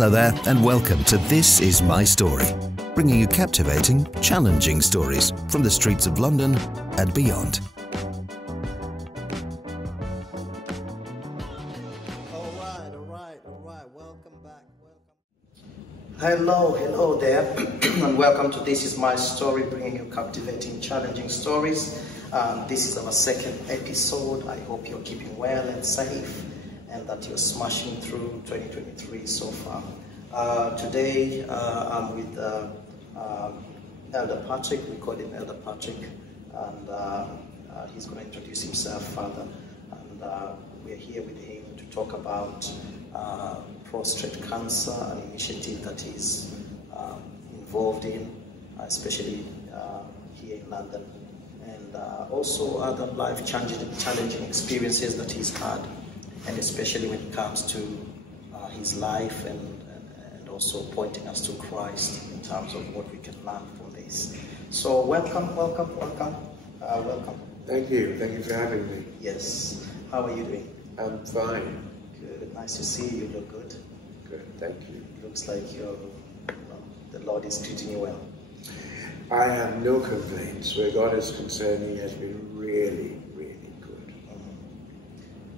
Hello there, and welcome to This Is My Story, bringing you captivating, challenging stories from the streets of London and beyond. All right. Welcome back. Hello there, and welcome to This Is My Story, bringing you captivating, challenging stories. This is our second episode. I hope you're keeping well and safe, and that you're smashing through 2023 so far. Today I'm with Elder Patrick. We call him Elder Patrick, and he's going to introduce himself further. And we're here with him to talk about prostate cancer, an initiative that he's involved in, especially here in London, and also other life-challenging experiences that he's had, and especially when it comes to his life and also pointing us to Christ in terms of what we can learn from this. So welcome. Thank you for having me. Yes. How are you doing? I'm fine. Good. Nice to see you. You look good. Good, thank you. Looks like the Lord is treating you well. I have no complaints. Where God is concerned, He has been really good.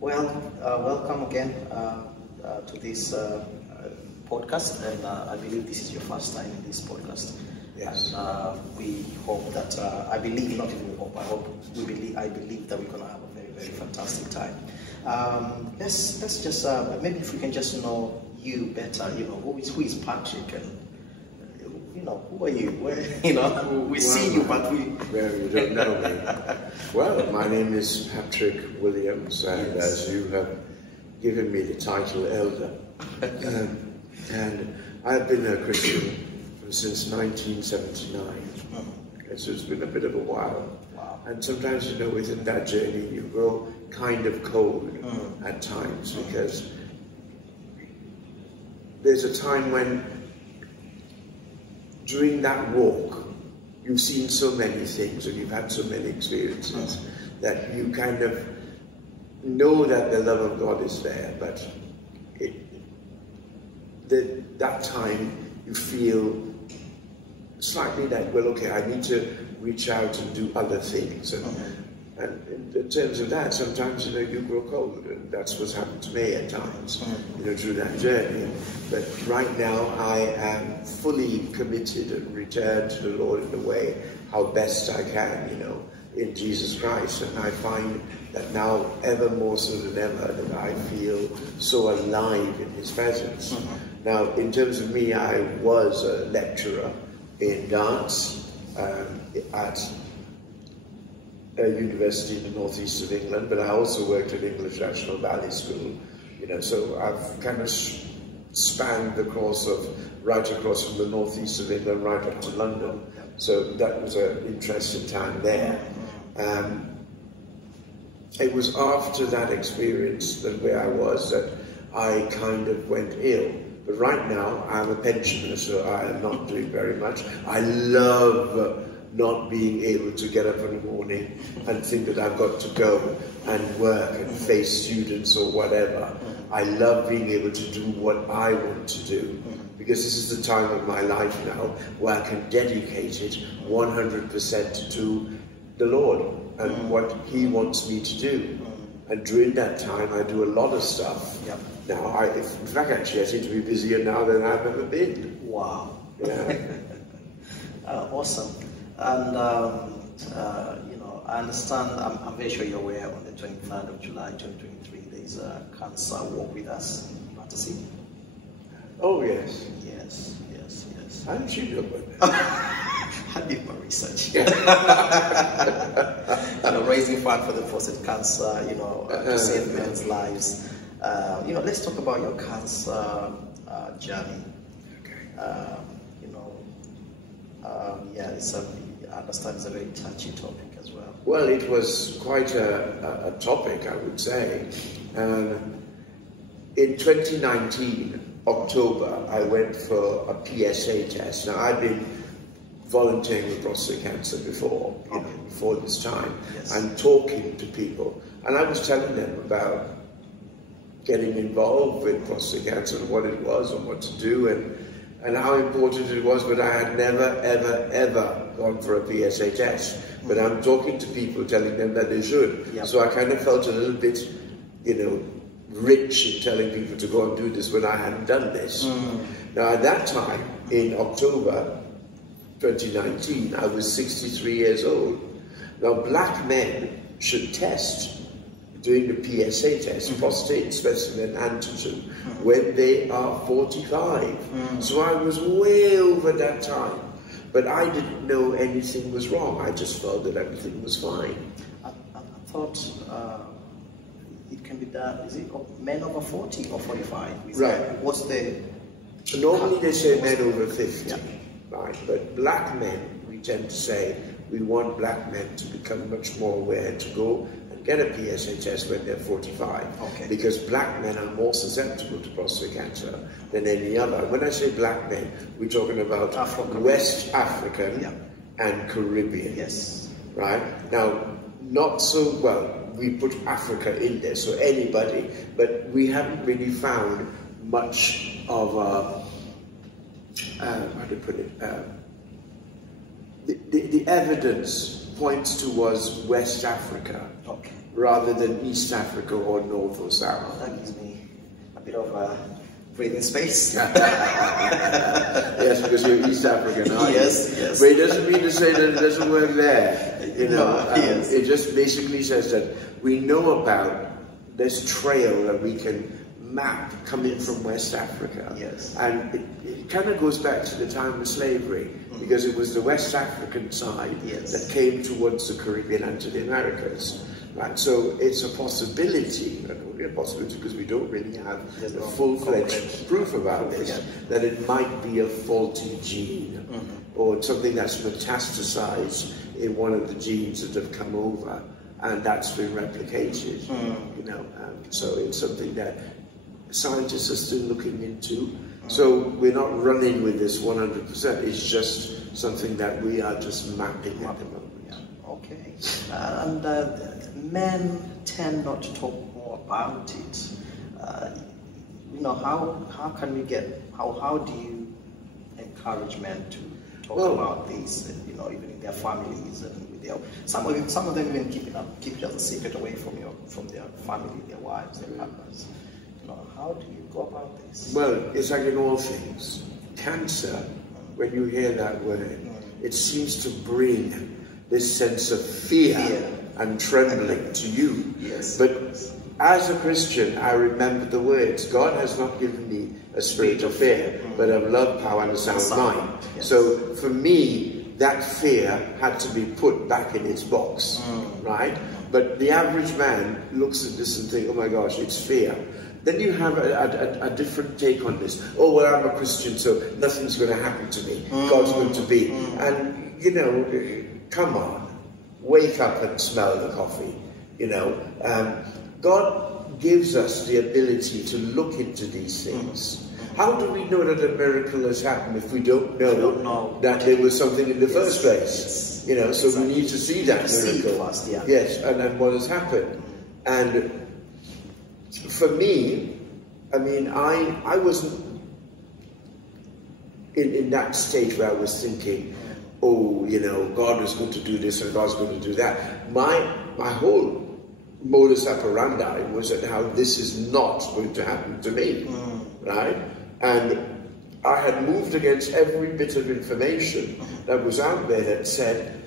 Well, welcome again to this podcast, and I believe this is your first time in this podcast. Yes. And we hope that I believe that we're going to have a very fantastic time. Let's just maybe if we can just know you better. Who is Patrick, and who are you? We see you, but we you don't know me. Well, my name is Patrick Williams, and yes, as you have given me the title Elder, and I've been a Christian since 1979. So it's been a bit of a while. Wow. And sometimes, within that journey, you grow kind of cold at times, because there's a time when, during that walk, you've seen so many things and you've had so many experiences that you kind of know that the love of God is there, but that time you feel slightly like, well, okay, I need to reach out and do other things. And in terms of that, sometimes, you grow cold, and that's what's happened to me at times, through that journey. But right now, I am fully committed and returned to the Lord in a way how best I can, in Jesus Christ. And I find that now, ever more so than ever, that I feel so alive in His presence. Now, in terms of me, I was a lecturer in dance at a university in the northeast of England, but I also worked at English National Ballet School, so I've kind of spanned the course of right across from the northeast of England right up to London, so that was an interesting time there. It was after that experience, where I was, that I kind of went ill. But right now, I'm a pensioner, so I am not doing very much. I love not being able to get up in the morning and think that I've got to go and work and face students or whatever. I love being able to do what I want to do, because this is the time of my life now where I can dedicate it 100% to the Lord and what He wants me to do. And during that time, I do a lot of stuff. Now, in fact, actually, I seem to be busier now than I've ever been. Wow. Yeah. Awesome. And, I understand, I'm very sure you're aware, on the 23rd of July, 2023, there's a cancer walk with us fantasy. Oh, yes. Yes. How did you know about that? I did my research. Raising fund for the prostate cancer, to save men's lives. Let's talk about your cancer journey. Okay. I understand it's a very touchy topic as well. Well, it was quite a topic, I would say. In 2019, October, I went for a PSA test. Now, I'd been volunteering with prostate cancer before, before this time, and talking to people. And I was telling them about getting involved with prostate cancer and what it was and what to do and how important it was, but I had never, ever, ever gone for a PSA test. But I'm talking to people, telling them that they should. Yep. So I kind of felt a little bit, you know, rich in telling people to go and do this when I hadn't done this. Now at that time, in October 2019, I was 63 years old. Now black men should test, doing the PSA test, prostate specimen antigen, when they are 45. So I was way over that time. But I didn't know anything was wrong. I just felt that everything was fine. I thought it can be done, is it men over 40 or 45? Right. What's the... Normally they say men over 50, yeah. right? But black men, we tend to say, we want black men to become much more aware to go and get a PSA test when they're 45. Okay. Because black men are more susceptible to prostate cancer than any other. When I say black men, we're talking about West African and Caribbean. Yes. Right? Now, not so, well, we put Africa in there, so anybody, but we haven't really found much of a, how to put it, the evidence points towards West Africa rather than East Africa or North or South. That gives me a bit of a breathing space. Yes, because you're East African, aren't you? Yes, yes. But it doesn't mean to say that it doesn't work there. You know, yes. It just basically says that we know about this trail that we can map coming from West Africa. Yes. And it kind of goes back to the time of slavery, because it was the West African side that came towards the Caribbean and to the Americas. Right, so it's a possibility, not only a possibility because we don't really have a full-fledged proof about this, that it might be a faulty gene or something that's metastasized in one of the genes that have come over and that's been replicated. You know, so it's something that scientists are still looking into. So we're not running with this 100%. It's just something that we are just mapping at the moment. Okay. And men tend not to talk more about it. You know, how can we get, how do you encourage men to talk about this, you know, even in their families and with their, some of them even keep it as a secret away from their family, their wives, their partners. You know, how do you go about this? Well, it's like in all things. Cancer, when you hear that word, it seems to bring this sense of fear and trembling to you. Yes. But as a Christian, I remember the words, God has not given me a spirit of fear, but of love, power, and a sound mind. Yes. So for me, that fear had to be put back in its box, right? But the average man looks at this and thinks, oh my gosh, it's fear. Then you have a different take on this. Oh, well, I'm a Christian, so nothing's going to happen to me. God's going to be. And, you know, come on, wake up and smell the coffee, you know. God gives us the ability to look into these things. How do we know that a miracle has happened if we don't know that there was something in the first place? You know, so we need to see that miracle. Yes, and then what has happened. And for me, I mean, I wasn't in that state where I was thinking, oh, you know, God is going to do this and God's going to do that. My whole modus operandi was that how this is not going to happen to me, right? And I had moved against every bit of information that was out there that said,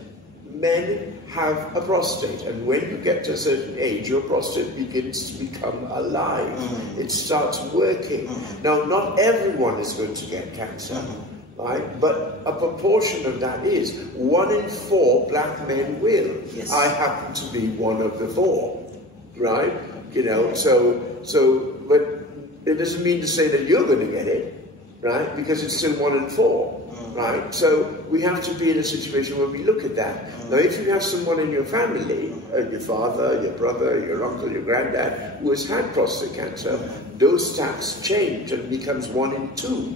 men have a prostate, and when you get to a certain age, your prostate begins to become alive. It starts working. Now, not everyone is going to get cancer. Right? But a proportion of that is 1 in 4 black men will. Yes. I happen to be one of the 4, right? You know, so, but it doesn't mean to say that you're going to get it, right? Because it's still 1 in 4, right? So we have to be in a situation where we look at that. Now, if you have someone in your family, your father, your brother, your uncle, your granddad, who has had prostate cancer, those stats change and becomes 1 in 2.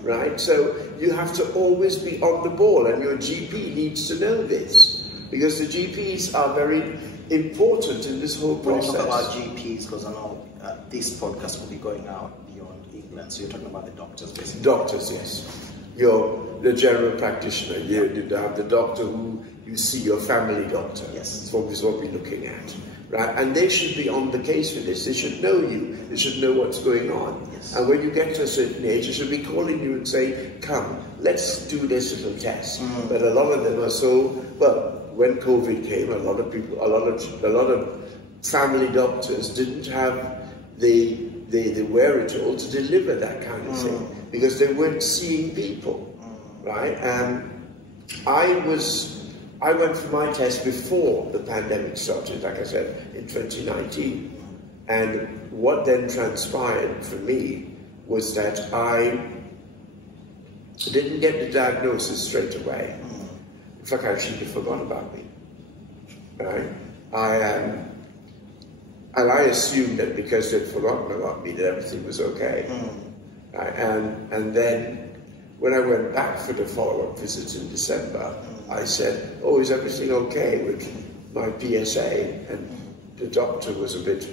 Right? So you have to always be on the ball, and your GP needs to know this, because the GPs are very important in this whole process. We'll talk about GPs because I know this podcast will be going out beyond England, so you're talking about the doctors, basically. Doctors, yes. You're the general practitioner. You have the doctor who you see, your family doctor. Yes. That's what we're looking at. Right? And they should be on the case with this. They should know you. They should know what's going on. Yes. And when you get to a certain age, they should be calling you and say, come, let's do this little test. But a lot of them are so, well, when COVID came, a lot of family doctors didn't have the wherewithal to deliver that kind of thing because they weren't seeing people, right? And I went for my test before the pandemic started, like I said, in 2019. And what then transpired for me was that I didn't get the diagnosis straight away. In fact, I actually forgot about me, right? And I assumed that because they'd forgotten about me, that everything was okay. Right? And then when I went back for the follow-up visit in December, I said, oh, is everything okay with my PSA? And the doctor was a bit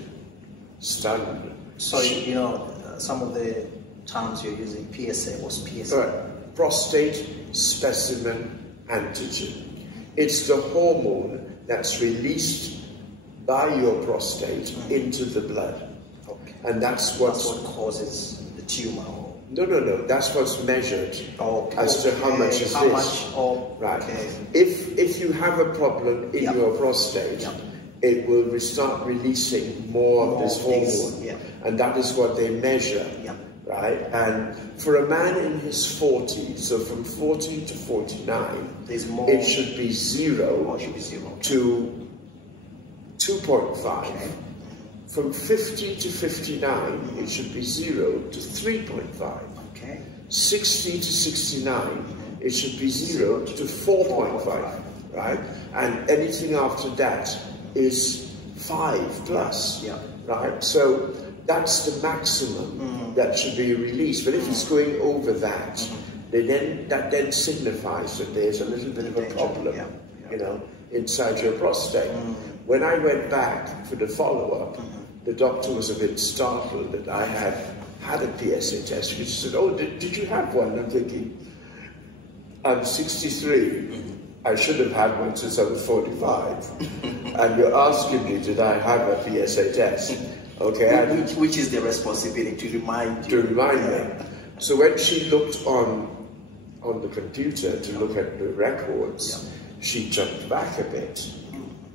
stunned. So, you know, some of the terms you're using, PSA, what's PSA? Right. Prostate specimen antigen. It's the hormone that's released by your prostate into the blood. Okay. And that's what causes the tumor. No. That's what's measured as to how much is this. Right. Okay. If you have a problem in your prostate, it will start releasing more of this hormone. And that is what they measure. Right? And for a man in his 40s, so from 40 to 49, it should be 0 to 2.5. Okay. From 50 to 59, it should be 0 to 3.5. Okay. 60 to 69, it should be 0 to 4.5. Right? And anything after that is 5 plus. Right? So that's the maximum that should be released. But if it's going over that, that then signifies that there's a little bit of a problem, you know, inside your prostate. When I went back for the follow-up, the doctor was a bit startled that I had a PSA test. She said, oh, did you have one? I'm thinking, I'm 63. I should have had one since I was 45. And you're asking me, did I have a PSA test? Okay. Which is the responsibility to remind you. To remind me. So when she looked on the computer to look at the records, she jumped back a bit.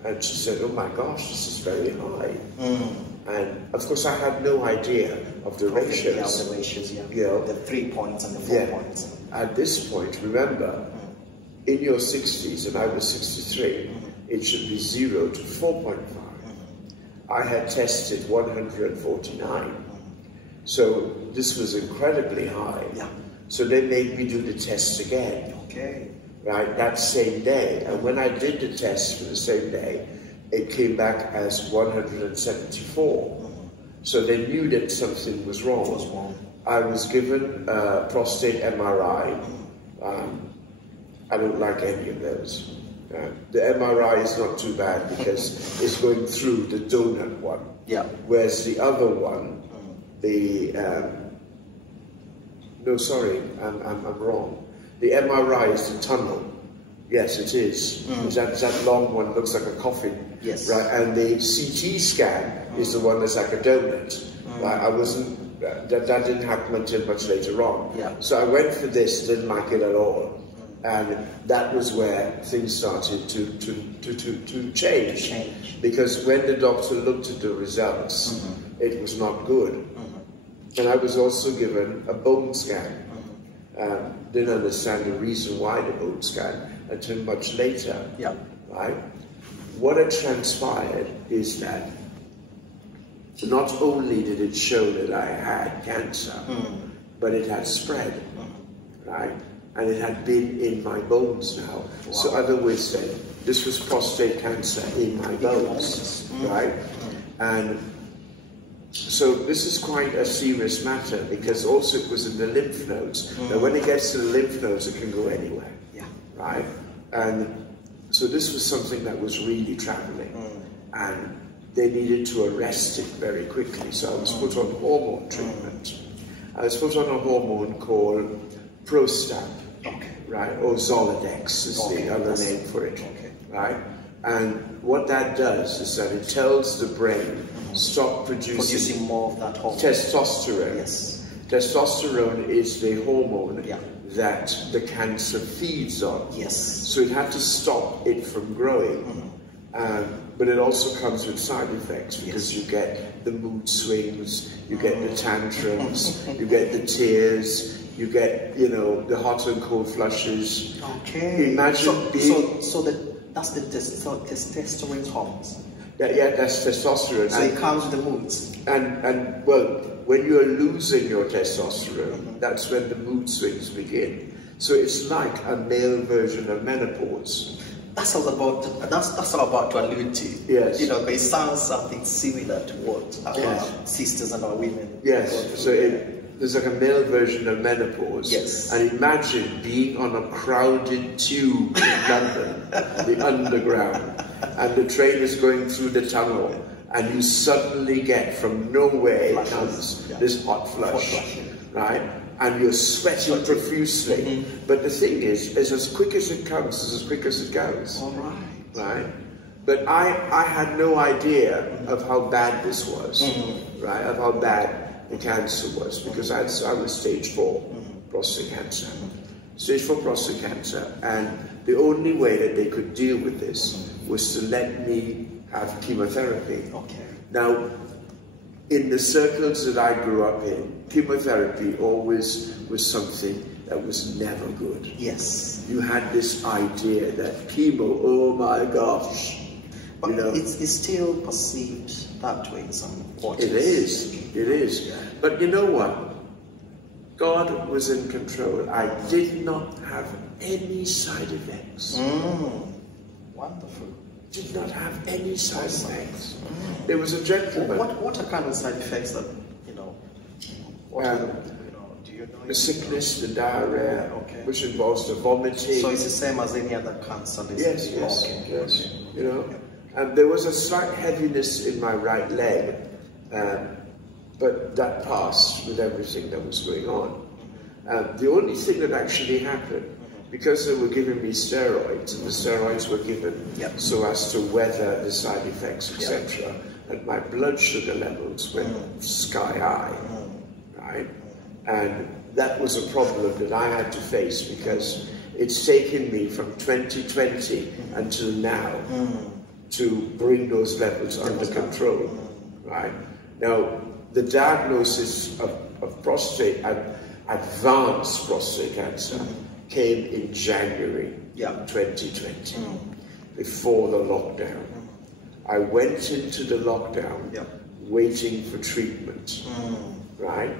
And she said, oh my gosh, this is very high. And of course I had no idea of the ratios. The ratios, you know, the 3 points and the 4 points. At this point, remember, in your 60s, and I was 63, it should be 0 to 4.5. I had tested 149. So this was incredibly high. So they made me do the test again. Okay. Right, that same day. And when I did the test for the same day, it came back as 174. So they knew that something was wrong. I was given a prostate MRI. I don't like any of those. The MRI is not too bad because it's going through the donut one. Whereas the other one, no, sorry, I'm wrong. The MRI is the tunnel. Yes, it is. That long one looks like a coffin. Yes. Right, and the CT scan is the one that's like a donut. Right, I wasn't. That didn't happen until much later on. So I went for this, didn't like it at all, and that was where things started to change. Because when the doctor looked at the results, it was not good. And I was also given a bone scan. Didn't understand the reason why the bone scan until much later. Right? What had transpired is that not only did it show that I had cancer, but it had spread. Right? And it had been in my bones now. So other words then, this was prostate cancer in my bones. Right? And so this is quite a serious matter because also it was in the lymph nodes. Now when it gets to the lymph nodes, it can go anywhere. Right? And So this was something that was really traveling, and they needed to arrest it very quickly. So I was put on hormone treatment. I was put on a hormone called Prostrate, right, or Zoladex is the other name for it, right? And what that does is that it tells the brain, stop producing more of that hormone. Testosterone. Yes. Testosterone is the hormone that the cancer feeds on. Yes. So it had to stop it from growing. But it also comes with side effects, because you get the mood swings, you get the tantrums, you get the tears, you get, you know, the hot and cold flushes. Okay. Imagine that's the testosterone hormones. Yeah, that's testosterone. So it comes with the moods. And well, when you're losing your testosterone, that's when the mood swings begin. So it's like a male version of menopause. That's all about to allude to. Yes. You know, but it sounds something similar to what our sisters and our women. Yes. So there's like a male version of menopause. Yes. And imagine being on a crowded tube in London, the underground, and the train is going through the tunnel, and you suddenly get from nowhere comes this hot flush, right? And you're sweating profusely. But the thing is as quick as it comes, is as quick as it goes. All right. Right? But I had no idea of how bad this was, right? Of how bad the cancer was, because I was stage 4 prostate cancer. Stage 4 prostate cancer. And the only way that they could deal with this was to let me have chemotherapy. Okay. Now, in the circles that I grew up in, chemotherapy always was something that was never good. Yes. You had this idea that chemo, oh my gosh. But you know, it's still perceived that way in some quarters. It is. Yeah. But you know what? God was in control. I did not have any side effects. Wonderful. Did not have any side effects. There was a gentleman. What are kind of side effects that, you know, do you know? The sickness, the diarrhea, which involves the vomiting. So it's the same as any other cancer? Yes. You know, and there was a slight heaviness in my right leg, but that passed with everything that was going on. The only thing that actually happened, because they were giving me steroids, and the steroids were given so as to weather the side effects, etc., and my blood sugar levels went sky high, right? And that was a problem that I had to face, because it's taken me from 2020 until now to bring those levels under control, right? Now, the diagnosis of prostate, advanced prostate cancer, came in January 2020, before the lockdown. I went into the lockdown waiting for treatment, right?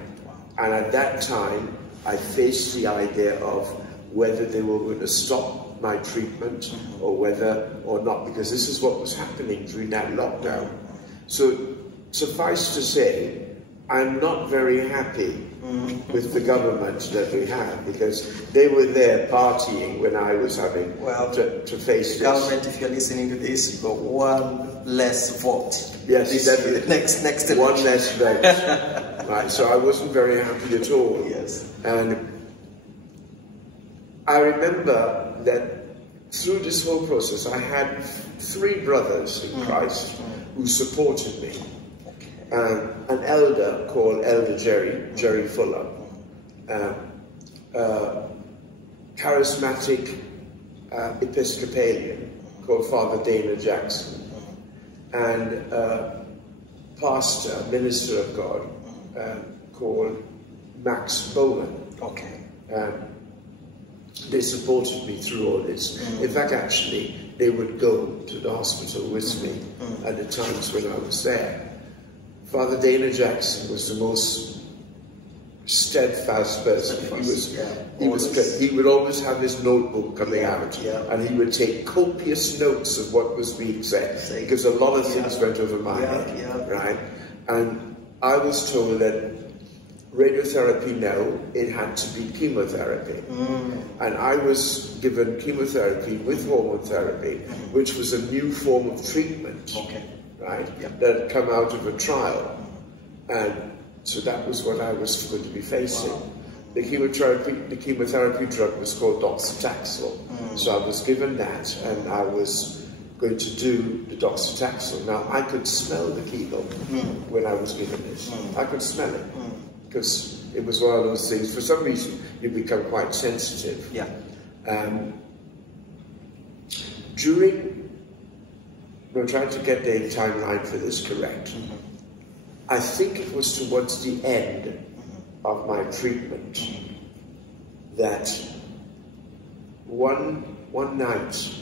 And at that time, I faced the idea of whether they were going to stop my treatment or whether or not, because this is what was happening during that lockdown. So suffice to say, I'm not very happy with the government that we have, because they were there partying when I was having to face this. Government, if you're listening to this, you've got one less vote. Yes, definitely. Next election. One less vote. Right, so I wasn't very happy at all. Yes. And I remember that through this whole process, I had 3 brothers in Christ who supported me. An elder called Elder Jerry Fuller, charismatic Episcopalian called Father Dana Jackson, and pastor, minister of God, called Max Bowman. They supported me through all this. In fact, actually, they would go to the hospital with me at the times when I was there. Father Dana Jackson was the most steadfast person. He would always have his notebook coming out, and he would take copious notes of what was being said, because a lot of things went over my head, right? And I was told that radiotherapy, no, it had to be chemotherapy. And I was given chemotherapy with hormone therapy, which was a new form of treatment, right, that had come out of a trial. And so that was what I was going to be facing. The chemotherapy drug was called docetaxel. So I was given that, and I was going to do the docetaxel. Now, I could smell the chemo when I was given this. I could smell it, because it was one of those things, for some reason, you become quite sensitive. We're trying to get the timeline for this correct. I think it was towards the end of my treatment that one night,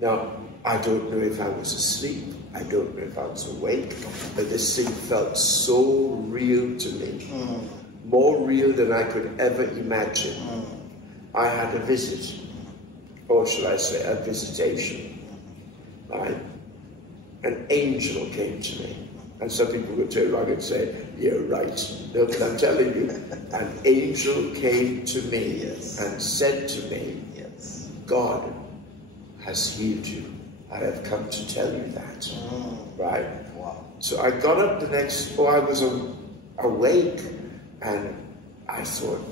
now I don't know if I was asleep, I don't know if I was awake, but this thing felt so real to me, more real than I could ever imagine. I had a visit, or shall I say a visitation, right? An angel came to me. And some people would turn around and say, "You're right." No, but I'm telling you, an angel came to me and said to me, "God has healed you. I have come to tell you that." Right? Wow. So I got up the next, I was awake, and I thought,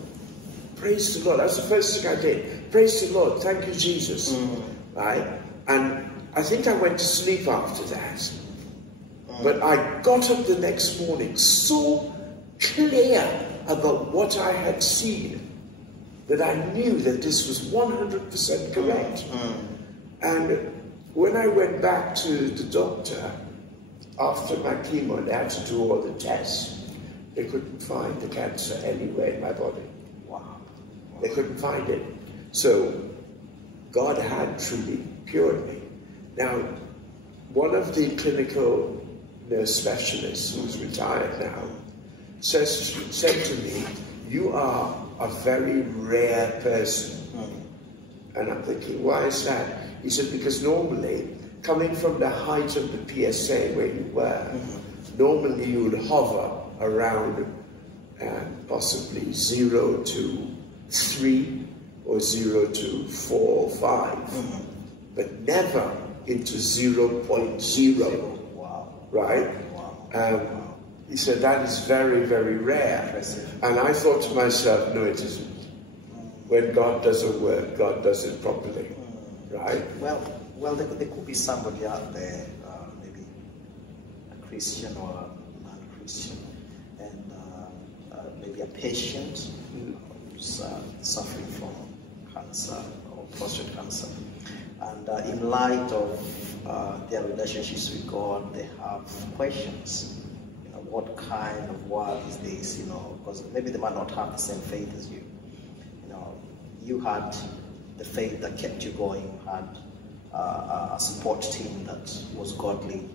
praise the Lord. That's the first thing I did. Praise the Lord. Thank you, Jesus. Right? And I think I went to sleep after that. But I got up the next morning so clear about what I had seen that I knew that this was 100% correct. And when I went back to the doctor after my chemo, they had to do all the tests. They couldn't find the cancer anywhere in my body. They couldn't find it. So God had truly cured me. Now, one of the clinical nurse specialist, who's retired now, said to me, "You are a very rare person." And I'm thinking, why is that? He said, because normally, coming from the height of the PSA where you were, normally you would hover around possibly 0 to 3 or 0 to 4 or 5, but never into 0.0. Right? He said, that is very, very rare. And I thought to myself, no, it isn't. When God does a work, God does it properly. Right? Well, there could be somebody out there, maybe a Christian or a non-Christian, and maybe a patient who's suffering from cancer or prostate cancer. And in light of their relationships with God, they have questions. You know, what kind of world is this? You know, because maybe they might not have the same faith as you. You know, you had the faith that kept you going. You had a support team that was godly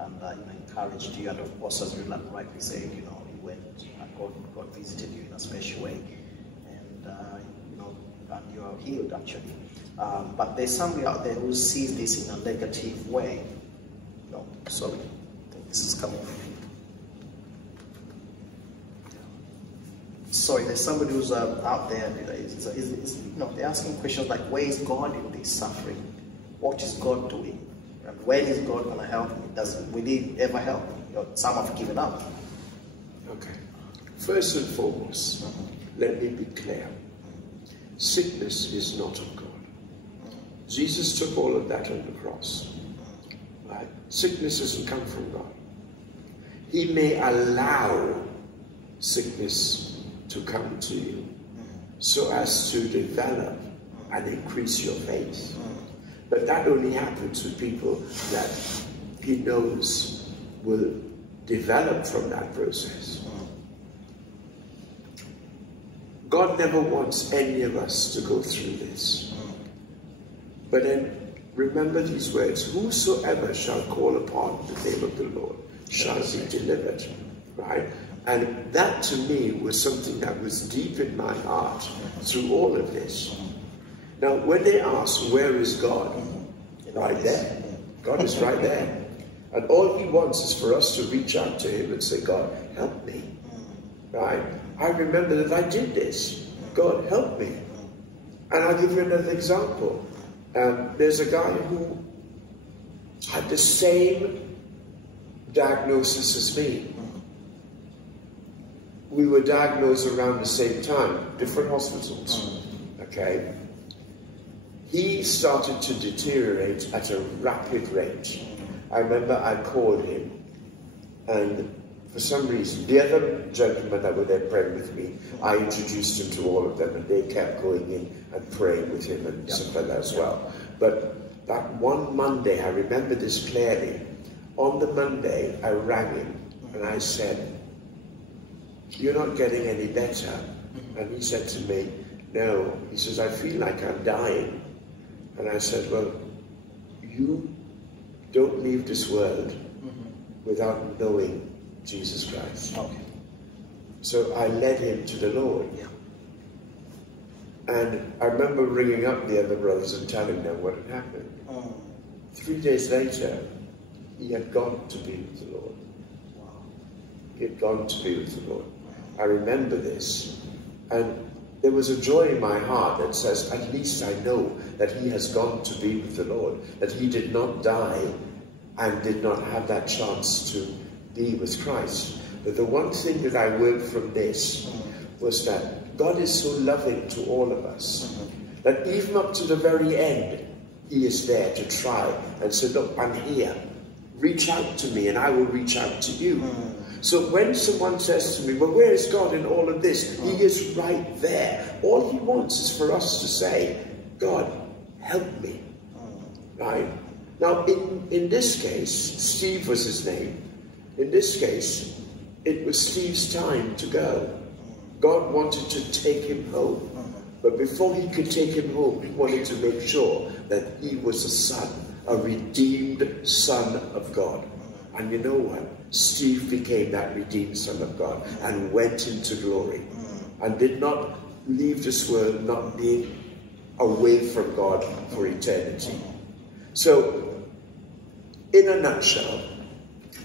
and you know, encouraged you. And of course, as you rightly said, you know, you went and God visited you in a special way, and you know, and you are healed actually. But there's somebody out there who sees this in a negative way. No, sorry, I think this is coming. Sorry, there's somebody who's out there. You know, they're asking questions like, "Where is God in this suffering? What is God doing? And when is God going to help me? Will He ever help me?" You know, some have given up. Okay. First and foremost, let me be clear. Sickness is not of God. Jesus took all of that on the cross. Right? Sickness doesn't come from God. He may allow sickness to come to you so as to develop and increase your faith. But that only happens with people that He knows will develop from that process. God never wants any of us to go through this. But then remember these words, whosoever shall call upon the name of the Lord shall be delivered. Right? And that to me was something that was deep in my heart through all of this. Now when they ask, where is God? Right there. God is right there. And all He wants is for us to reach out to Him and say, God, help me. Right? I remember that I did this. God help me. And I'll give you another example. There's a guy who had the same diagnosis as me. We were diagnosed around the same time, different hospitals. Okay? He started to deteriorate at a rapid rate. I remember I called him, and for some reason, the other gentlemen that were there praying with me, I introduced him to all of them, and they kept going in and praying with him and stuff like that as well. But that one Monday, I remember this clearly. On the Monday, I rang him, and I said, "You're not getting any better." And he said to me, "No." He says, "I feel like I'm dying." And I said, "Well, you don't leave this world without knowing Jesus Christ." Okay. So I led him to the Lord. And I remember ringing up the other brothers and telling them what had happened. 3 days later, he had gone to be with the Lord. He had gone to be with the Lord. I remember this. And there was a joy in my heart that says, at least I know that he has gone to be with the Lord, that he did not die and did not have that chance to be with Christ. But the one thing that I learned from this was that God is so loving to all of us, that even up to the very end, he is there to try and say, "Look, I'm here. Reach out to me and I will reach out to you." So when someone says to me, "Well, where is God in all of this?" He is right there. All he wants is for us to say, "God, help me." Right? Now, in this case, Steve was his name. In this case, it was Steve's time to go. God wanted to take him home. But before he could take him home, he wanted to make sure that he was a son, a redeemed son of God. And you know what? Steve became that redeemed son of God and went into glory and did not leave this world not being away from God for eternity. So, in a nutshell,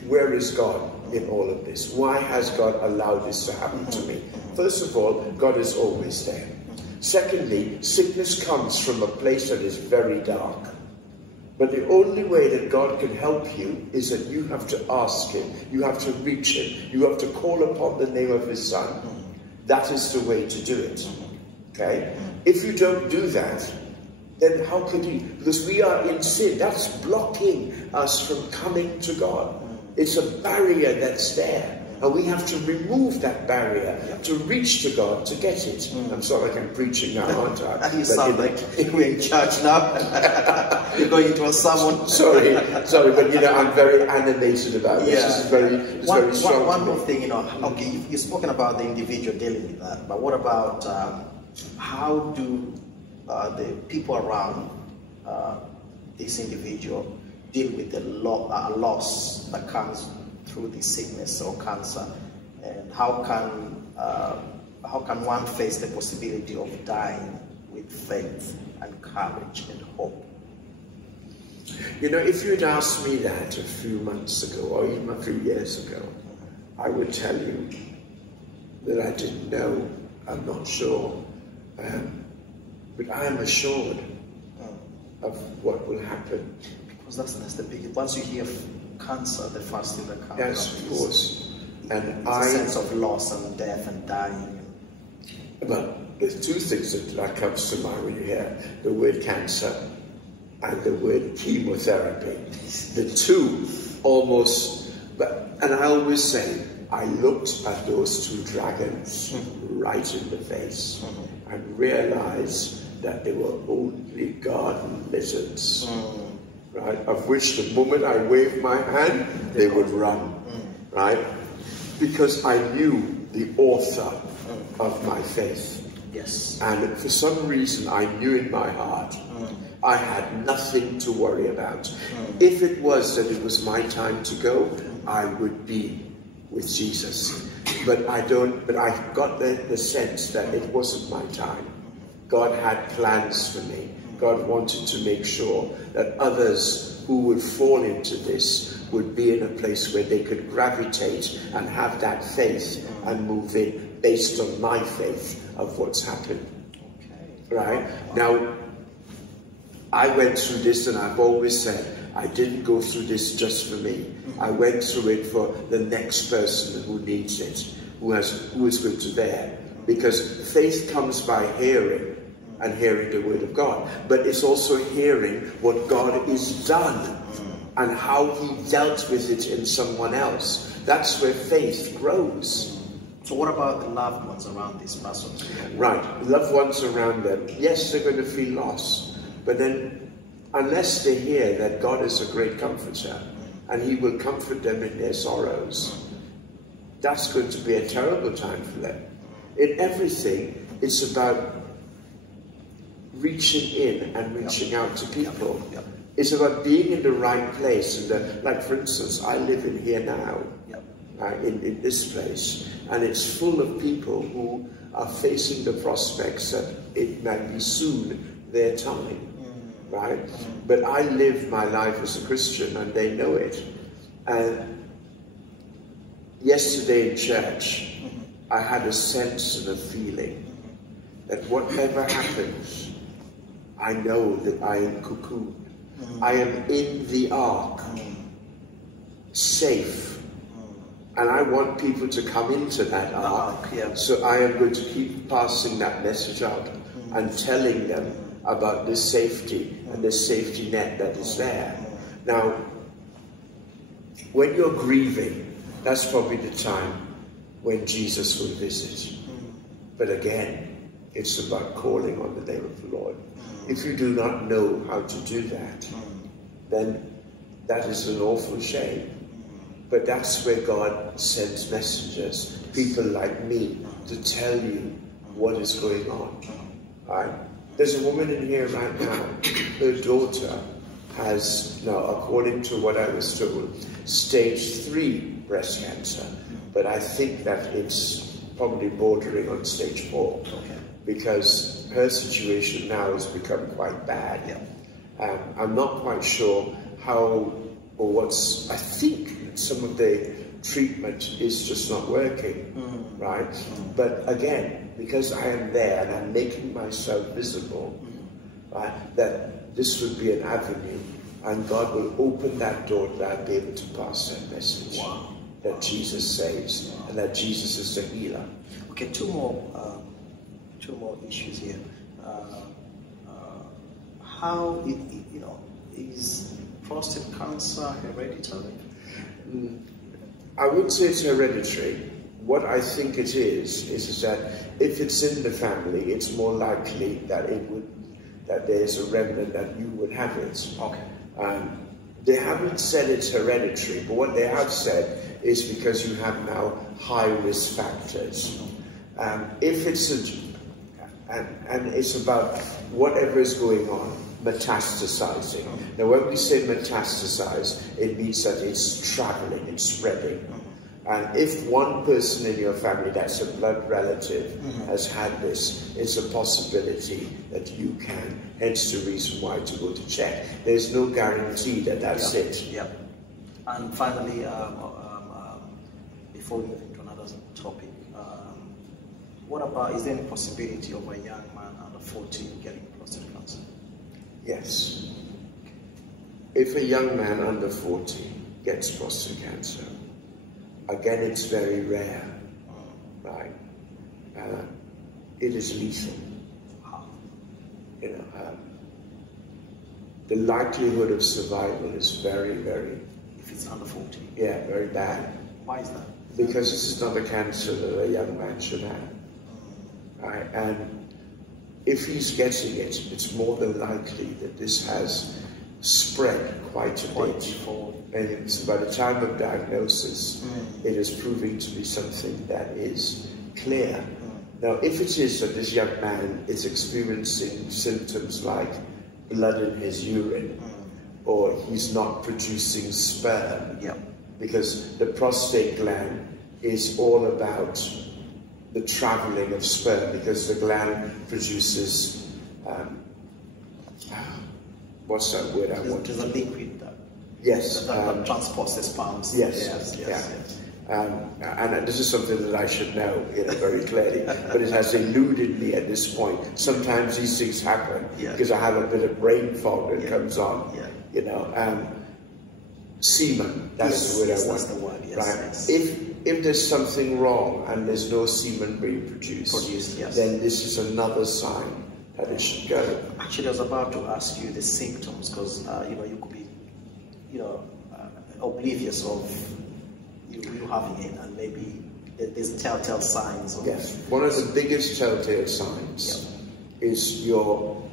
where is God in all of this? Why has God allowed this to happen to me? First of all, God is always there. Secondly, sickness comes from a place that is very dark. But the only way that God can help you is that you have to ask him, you have to reach him, you have to call upon the name of his son. That is the way to do it. Okay? If you don't do that, then how could you? Because we are in sin. That's blocking us from coming to God. It's a barrier that's there. And we have to remove that barrier to reach to God to get it. I'm sorry, like I'm preaching now, aren't I? You sound like we're in church now. You're going into a sermon. Sorry, but you know, I'm very animated about this. This is very strong. One more thing, you know, okay, you've spoken about the individual dealing with that, but what about how do the people around this individual deal with the loss that comes through this sickness or cancer, and how can one face the possibility of dying with faith and courage and hope? You know, if you'd asked me that a few months ago or even a few years ago, I would tell you that I didn't know, I'm not sure, but I am assured of what will happen. Because that's the big, once you hear cancer, the first thing that comes up is, of course, and a sense of loss and death and dying. But there's two things that comes to mind when you hear the word cancer and the word chemotherapy. The two almost, and I always say, I looked at those two dragons right in the face and realized that they were only garden lizards. Right, of which the moment I waved my hand, they would run, right? Because I knew the author of my faith. Yes. And for some reason, I knew in my heart, I had nothing to worry about. If it was that it was my time to go, I would be with Jesus. But I got the sense that it wasn't my time. God had plans for me. God wanted to make sure that others who would fall into this would be in a place where they could gravitate and have that faith and move in. based on my faith of what's happened. Okay. Right? Now, I went through this, and I've always said, I didn't go through this just for me. I went through it for the next person who needs it, who is going to bear. Because faith comes by hearing, and hearing the word of God. But it's also hearing what God has done, and how he dealt with it in someone else. That's where faith grows. So what about the loved ones around this person? Right, loved ones around them. Yes, they're going to feel lost. But then, unless they hear that God is a great comforter, and he will comfort them in their sorrows, that's going to be a terrible time for them. In everything, it's about reaching in and reaching out to people. It's about being in the right place. And like, for instance, I live in here now, in this place, and it's full of people who are facing the prospects that it might be soon their time, right? But I live my life as a Christian, and they know it. And yesterday in church, I had a sense and a feeling that whatever happens, I know that I am cocooned. I am in the ark, safe. And I want people to come into that ark. So I am going to keep passing that message out and telling them about the safety and the safety net that is there. Now, when you're grieving, that's probably the time when Jesus will visit. But again, it's about calling on the name of the Lord. If you do not know how to do that, then that is an awful shame. But that's where God sends messengers, people like me, to tell you what is going on. Right? There's a woman in here right now. Her daughter has, now according to what I was told, stage 3 breast cancer. But I think that it's probably bordering on stage 4. Because her situation now has become quite bad. I'm not quite sure how or what's, I think some of the treatment is just not working, right? But again, because I am there and I'm making myself visible, right, that this would be an avenue, and God will open that door that I'll be able to pass that message. That Jesus saves, and that Jesus is the healer. Okay, two more issues here. How is prostate cancer hereditary? I wouldn't say it's hereditary. What I think it is that if it's in the family, it's more likely that that there's a remnant that you would have it. Okay. They haven't said it's hereditary, but what they have said is because you have now high risk factors. If it's and it's about whatever is going on, metastasizing. Now, when we say metastasize, it means that it's traveling, it's spreading. And if one person in your family that's a blood relative has had this, it's a possibility that you can. Hence the reason why to go to check. There's no guarantee that that's it. And finally, before we move into another topic, what about, is there any possibility of a young man under 40 getting prostate cancer? Yes. If a young man under 40 gets prostate cancer, again, it's very rare, right? It is lethal. The likelihood of survival is very, very... If it's under 40? Yeah, very bad. Why is that? Because this is not a cancer that a young man should have. Right? And if he's getting it, it's more than likely that this has spread quite a bit. And it's by the time of diagnosis, it is proving to be something that is clear. Now, if it is that this young man is experiencing symptoms like blood in his urine, or he's not producing sperm, because the prostate gland is all about the traveling of sperm, because the gland produces, what's that word I want? There's a liquid that, yes, that transports the sperms. Yes. And this is something that I should know, very clearly, but it has eluded me at this point. Sometimes these things happen because I have a bit of brain fog that comes on, semen, that's the word I want. That's the word, yes, right? yes. If there's something wrong and there's no semen being produced, then this is another sign that it should go. Actually, I was about to ask you the symptoms, because you could be, oblivious of you having it, and maybe there's telltale signs. Yes, one of the biggest telltale signs is your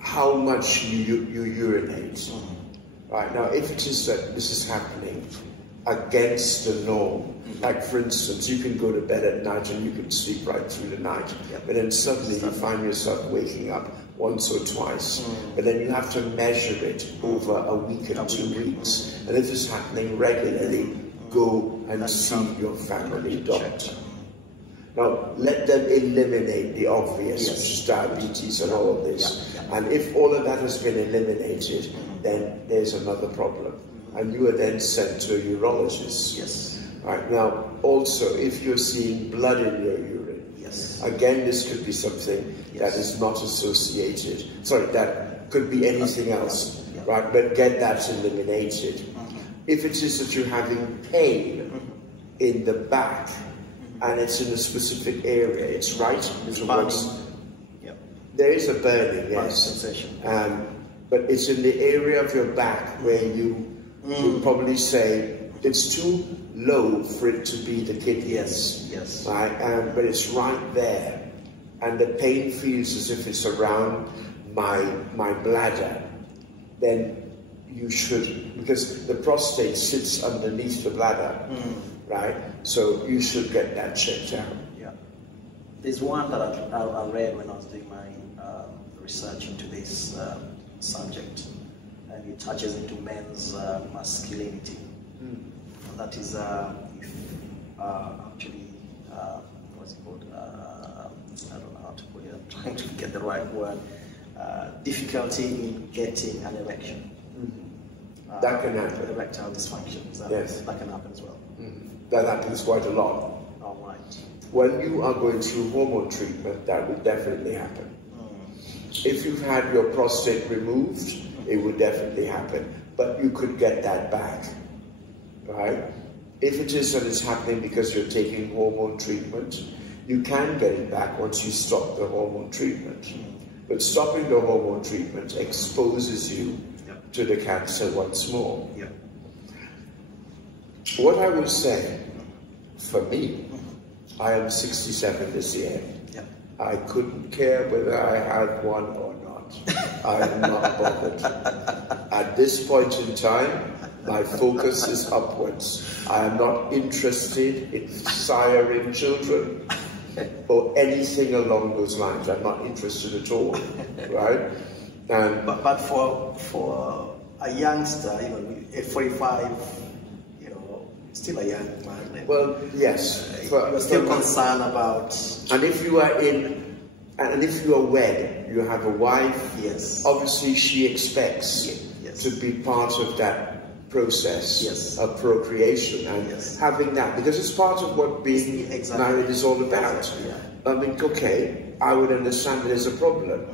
how much you urinate. Right now, if it is that this is happening against the norm, like for instance, you can go to bed at night and you can sleep right through the night, but then suddenly you find yourself waking up once or twice, but then you have to measure it over a week and 2 weeks, and if it's happening regularly, go and see your family doctor. Now, let them eliminate the obvious, which is diabetes and all of this. And if all of that has been eliminated, then there's another problem. And you are then sent to a urologist. Right. Now, also, if you're seeing blood in your urine, again, this could be something that is not associated. Sorry, that could be anything else, right? But get that eliminated. If it is that you're having pain in the back, and it's in a specific area, it's right towards. There is a burning, sensation. But it's in the area of your back where you would probably say it's too low for it to be the kidneys. Right? But it's right there, and the pain feels as if it's around my bladder. Then you should, because the prostate sits underneath the bladder. Right? So you should get that checked out. There's one that I read when I was doing my research into this subject, and it touches into men's masculinity. And that is actually, what's it called? I don't know how to put it. I'm trying to get the right word. Difficulty in getting an erection. That can happen. Erectile dysfunction. That can happen as well. That happens quite a lot. All right. When you are going through hormone treatment, that would definitely happen. If you've had your prostate removed, it would definitely happen. But you could get that back, right? If it is that it's happening because you're taking hormone treatment, you can get it back once you stop the hormone treatment. But stopping the hormone treatment exposes you to the cancer once more. What I will say, for me, I am 67 this year. I couldn't care whether I had one or not. I'm not bothered. At this point in time, my focus is upwards. I am not interested in siring children or anything along those lines. I'm not interested at all, right? But for a youngster, at 45, still a young man. Well, yes. You're still concerned about. And if you are wed, you have a wife. Obviously, she expects to be part of that process of procreation and having that, because it's part of what being married is all about. I mean, okay, I would understand there's a problem,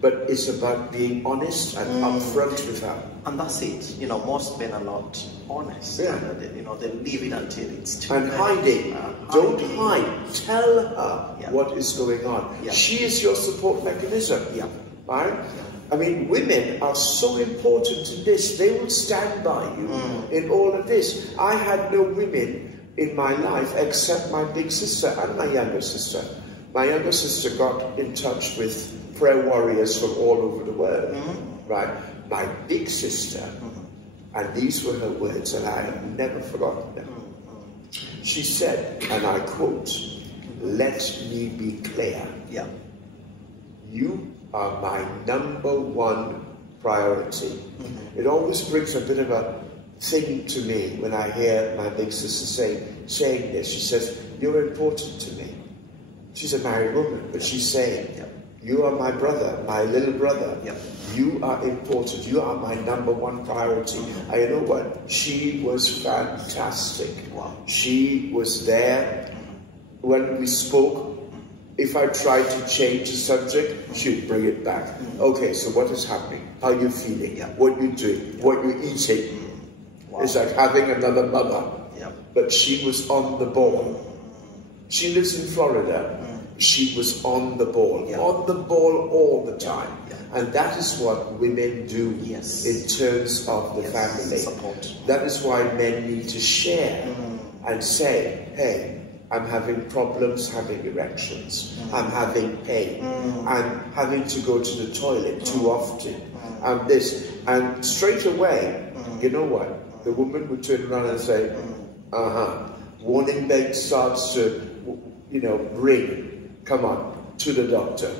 but it's about being honest and upfront with her. And that's it. Most men are not honest. They leave it until it's too late. And hiding. Don't hide. Tell her what is going on. She is your support mechanism. Right? I mean, women are so important in this. They will stand by you in all of this. I had no women in my life except my big sister and my younger sister. My younger sister got in touch with prayer warriors from all over the world, right? My big sister, and these were her words, and I have never forgotten them. She said, and I quote, "Let me be clear. You are my #1 priority." It always brings a bit of a thing to me when I hear my big sister saying this. She says, "You're important to me." She's a married woman, but she's saying, You are my brother, my little brother. Yep. You are important. You are my #1 priority. And you know what? She was fantastic. Wow. She was there when we spoke. If I tried to change the subject, she'd bring it back. Okay, so what is happening? How are you feeling? Yeah. What you doing? Yeah. What you eating? Wow. It's like having another mother. Yep. But she was on the ball. She lives in Florida. She was on the ball. Yeah. On the ball all the time. Yeah. And that is what women do Yes. in terms of the Yes. family. Support. That is why men need to share and say, hey, I'm having problems having erections. I'm having pain. I'm having to go to the toilet too often. And this. And straight away, you know what? The woman would turn around and say, warning bell starts to, ring. Come on, to the doctor.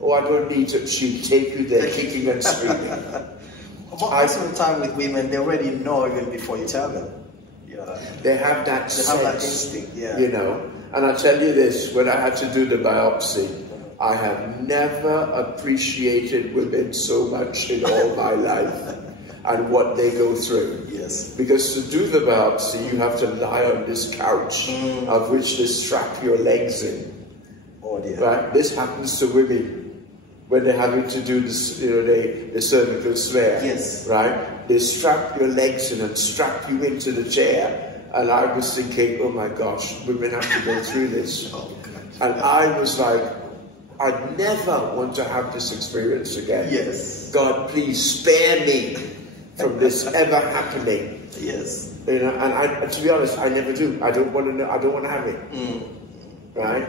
Oh, I don't need to. She'll take you there kicking and screaming. Most of the time with women, they already know even before you tell them. They have that They sense, have that instinct, yeah. And I tell you this, when I had to do the biopsy, I have never appreciated women so much in all my life and what they go through. Yes. Because to do the biopsy, you have to lie on this couch of which they strap your legs in. Oh dear. Right? This happens to women when they're having to do this, the cervical smear. Yes. Right? They strap your legs in and strap you into the chair. And I was thinking, oh my gosh, women have to go through this. Oh, God. And I was like, I'd never want to have this experience again. Yes. God, please spare me from this ever happening. Yes. And to be honest, I never do. I don't want to know. I don't want to have it. Right?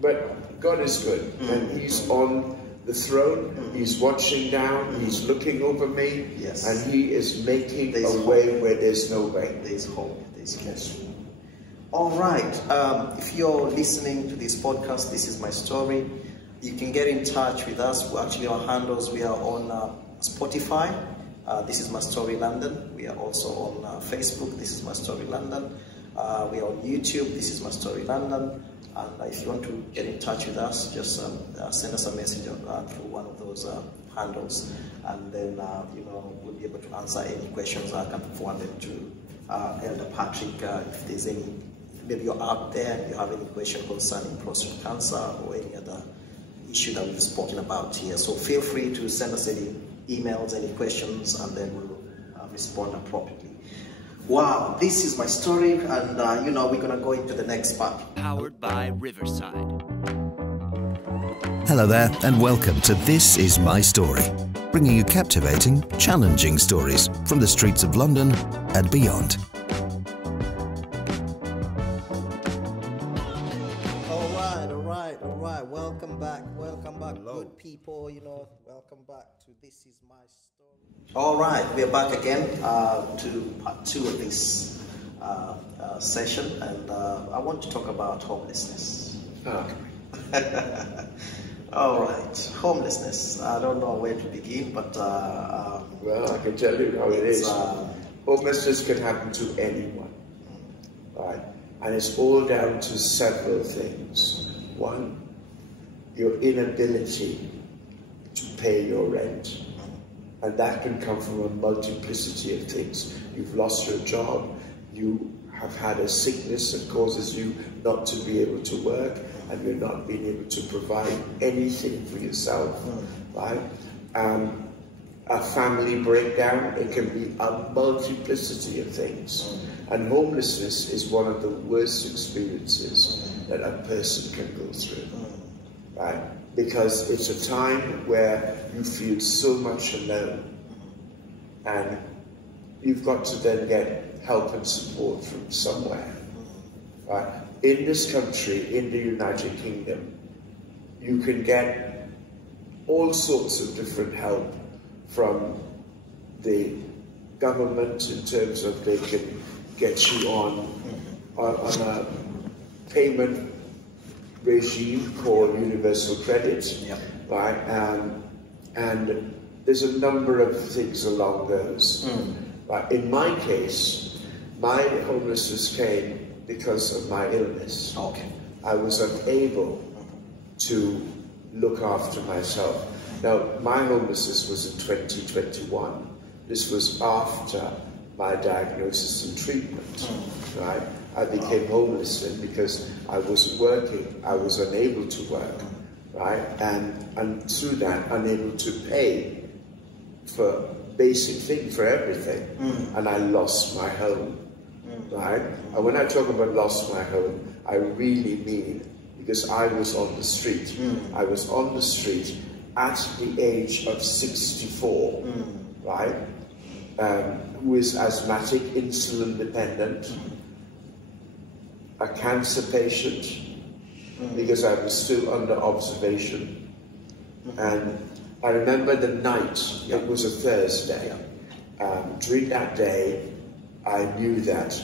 But God is good, and He's on the throne. He's watching down. He's looking over me, yes. and He is making There's a hope. way where there's no way. There's hope. There's hope. All right. If you're listening to this podcast, this is my story. You can get in touch with us. We're actually on handles. We are on Spotify. This is my story, London. We are also on Facebook. This is my story, London. We are on YouTube. This is my story, London. And if you want to get in touch with us, just send us a message through one of those handles, and then we'll be able to answer any questions I can forward them to Elder Patrick. If there's any, maybe you're out there and you have any question concerning prostate cancer or any other issue that we've spoken about here, so feel free to send us any emails, any questions, and then we'll respond appropriately. Wow, this is my story, and we're gonna go into the next part. Powered by Riverside. Hello there, and welcome to This Is My Story, bringing you captivating, challenging stories from the streets of London and beyond. All right. Welcome back. Hello. Good people, welcome back to This Is My Story. All right, we're back again to part 2 of this session, and I want to talk about homelessness. Okay. All right, homelessness. I don't know where to begin, but well, I can tell you how it is. Homelessness can happen to anyone, right? And it's all down to several things. One, your inability to pay your rent. And that can come from a multiplicity of things. You've lost your job, you have had a sickness that causes you not to be able to work, and you're not being able to provide anything for yourself, right? A family breakdown, it can be a multiplicity of things. And homelessness is one of the worst experiences that a person can go through, right? Because it's a time where you feel so much alone, and you've got to then get help and support from somewhere, right? In this country, in the United Kingdom, you can get all sorts of different help from the government in terms of they can get you on a payment regime called universal credit, right? And there's a number of things along those. Right? In my case, my homelessness came because of my illness. Okay. I was unable to look after myself. Now, my homelessness was in 2021. This was after my diagnosis and treatment, right? I became homeless then because I was working, I was unable to work, right? And through that, unable to pay for basic things, for everything. And I lost my home, right? And when I talk about lost my home, I really mean, because I was on the street. I was on the street at the age of 64, right? Who is asthmatic, insulin dependent, a cancer patient, because I was still under observation. And I remember the night, it was a Thursday. During that day, I knew that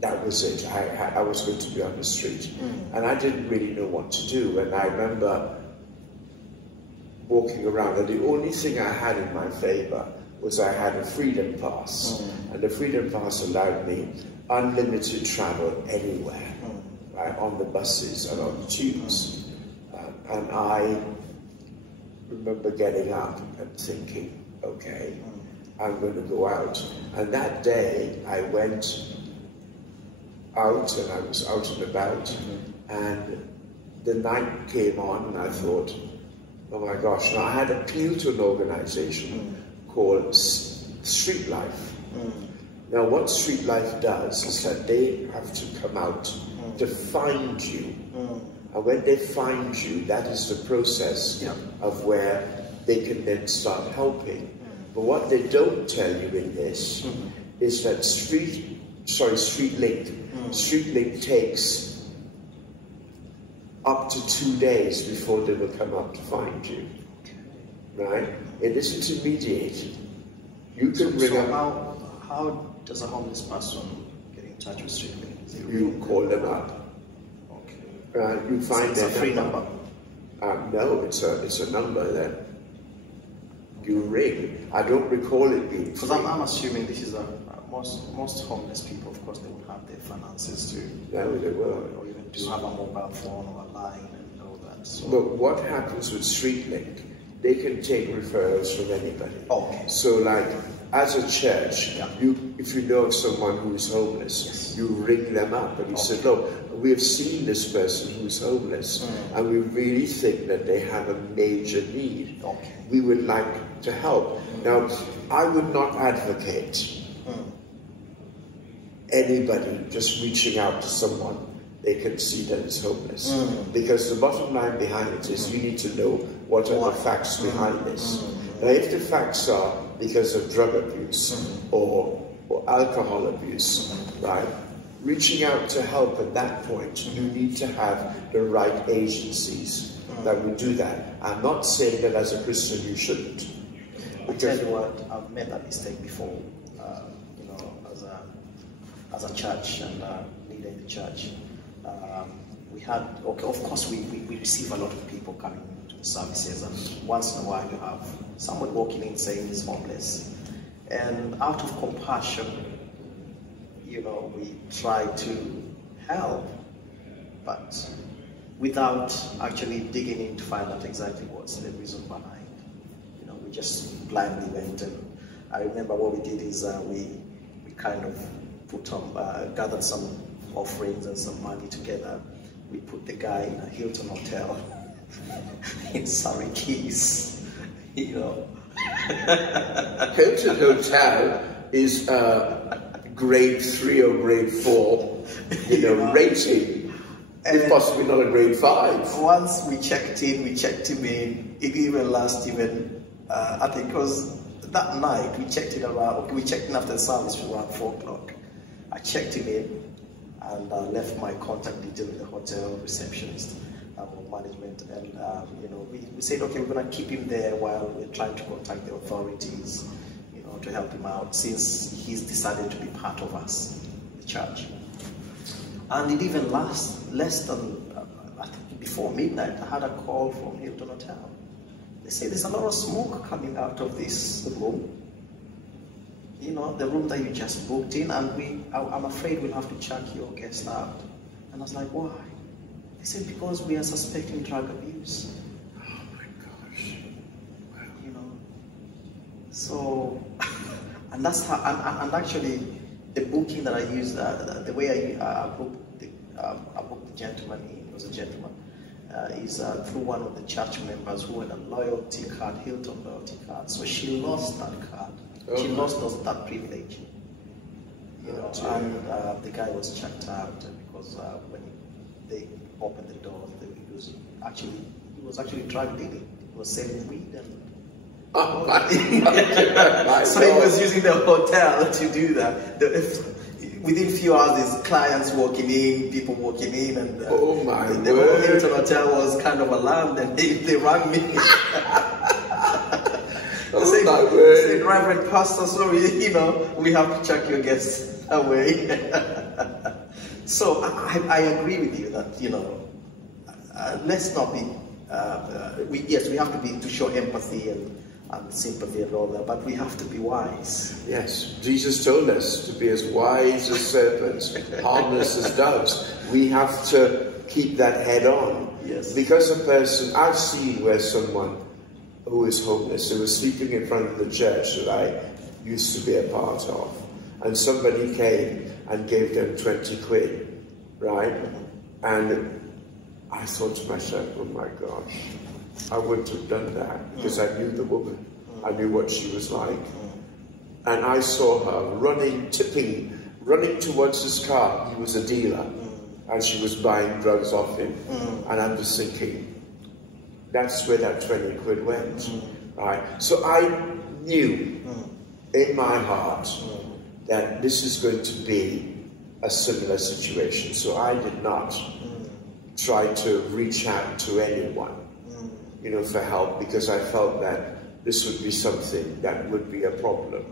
that was it. I was going to be on the street. And I didn't really know what to do. And I remember walking around, and the only thing I had in my favor was I had a freedom pass. And the freedom pass allowed me unlimited travel anywhere, right, on the buses and on the tubes. And I remember getting up and thinking, okay, I'm going to go out. And that day I went out, and I was out and about, and the night came on, and I thought, oh my gosh. Now I had appealed to an organization called Street Life. Now what Street Life does is that they have to come out to find you. And when they find you, that is the process of where they can then start helping. But what they don't tell you in this is that Street Link takes up to 2 days before they will come up to find you, right? It isn't immediate. You can ring up. How does a homeless person get in touch with Street Link? You call them up. Okay. You find their free number. No, it's a number that you ring. I don't recall it being. Because I'm assuming this is most homeless people, of course, they will have their finances to. No, they will. Or even to have a mobile phone or a line and all that. So. But what happens with Street Link? They can take referrals from anybody. Okay. So, like, as a church, if you know of someone who is homeless, you ring them up and you say, look, we have seen this person who is homeless, and we really think that they have a major need. We would like to help. Now, I would not advocate anybody just reaching out to someone they can see that is homeless. Because the bottom line behind it is you need to know what are the facts behind this. Now, if the facts are because of drug abuse or alcohol abuse, right, reaching out to help at that point, you need to have the right agencies that will do that. I'm not saying that as a Christian you shouldn't. I tell you what, I've made that mistake before, you know, as a church and leader in the church. We had, okay, of course, we receive a lot of people coming to the services, and once in a while you have someone walking in saying he's homeless. And out of compassion, you know, we try to help, but without actually digging in to find out exactly what's the reason behind. You know, we just blindly went, and I remember what we did is we kind of put on, gathered some offerings and some money together. We put the guy in a Hilton hotel in Surrey Keys, you know. Hilton Hotel is grade 3 or grade 4, you know, rating. If possibly not a grade 5. Once we checked him in. It even last I think it was that night we checked in around. Okay, we checked in after the service around 4 o'clock. I checked him in and left my contact detail with the hotel receptionist or management, and you know, we said, okay, we're going to keep him there while we're trying to contact the authorities, you know, to help him out, since he's decided to be part of us, the church. And it even last less than, I think before midnight, I had a call from Hilton Hotel. They say there's a lot of smoke coming out of this room. You know, the room that you just booked in, and I'm afraid we'll have to check your guest out. And I was like, why? They said, because we are suspecting drug abuse. Oh my gosh. Wow. You know. So, and that's how, and actually, the booking that I used, the way I booked the gentleman, he was a gentleman, is through one of the church members who had a loyalty card, Hilton loyalty card. So she lost that card. Okay. She lost that privilege. You know, and the guy was checked out because when they opened the door, he was actually drug dealing. He was selling weed and. Oh, so he was using the hotel to do that. Within a few hours, there's clients walking in, people walking in, and the whole Hilton Hotel was kind of alarmed, and they rang me. They said, Reverend Pastor, sorry, you know, we have to check your guests away. So I agree with you that, you know, let's not be. Yes, we have to show empathy and sympathy and all that, but we have to be wise. Yes, Jesus told us to be as wise as serpents, harmless as doves. We have to keep that head on. Yes. Because a person, I've seen where someone who is homeless, who was sleeping in front of the church that I used to be a part of, and somebody came and gave them 20 quid, right? And I thought to myself, oh my gosh, I wouldn't have done that, because I knew the woman. I knew what she was like. And I saw her running towards his car. He was a dealer, and she was buying drugs off him. And I'm just thinking, that's where that 20 quid went, right? So I knew in my heart that this is going to be a similar situation. So I did not try to reach out to anyone, you know, for help, because I felt that this would be something that would be a problem.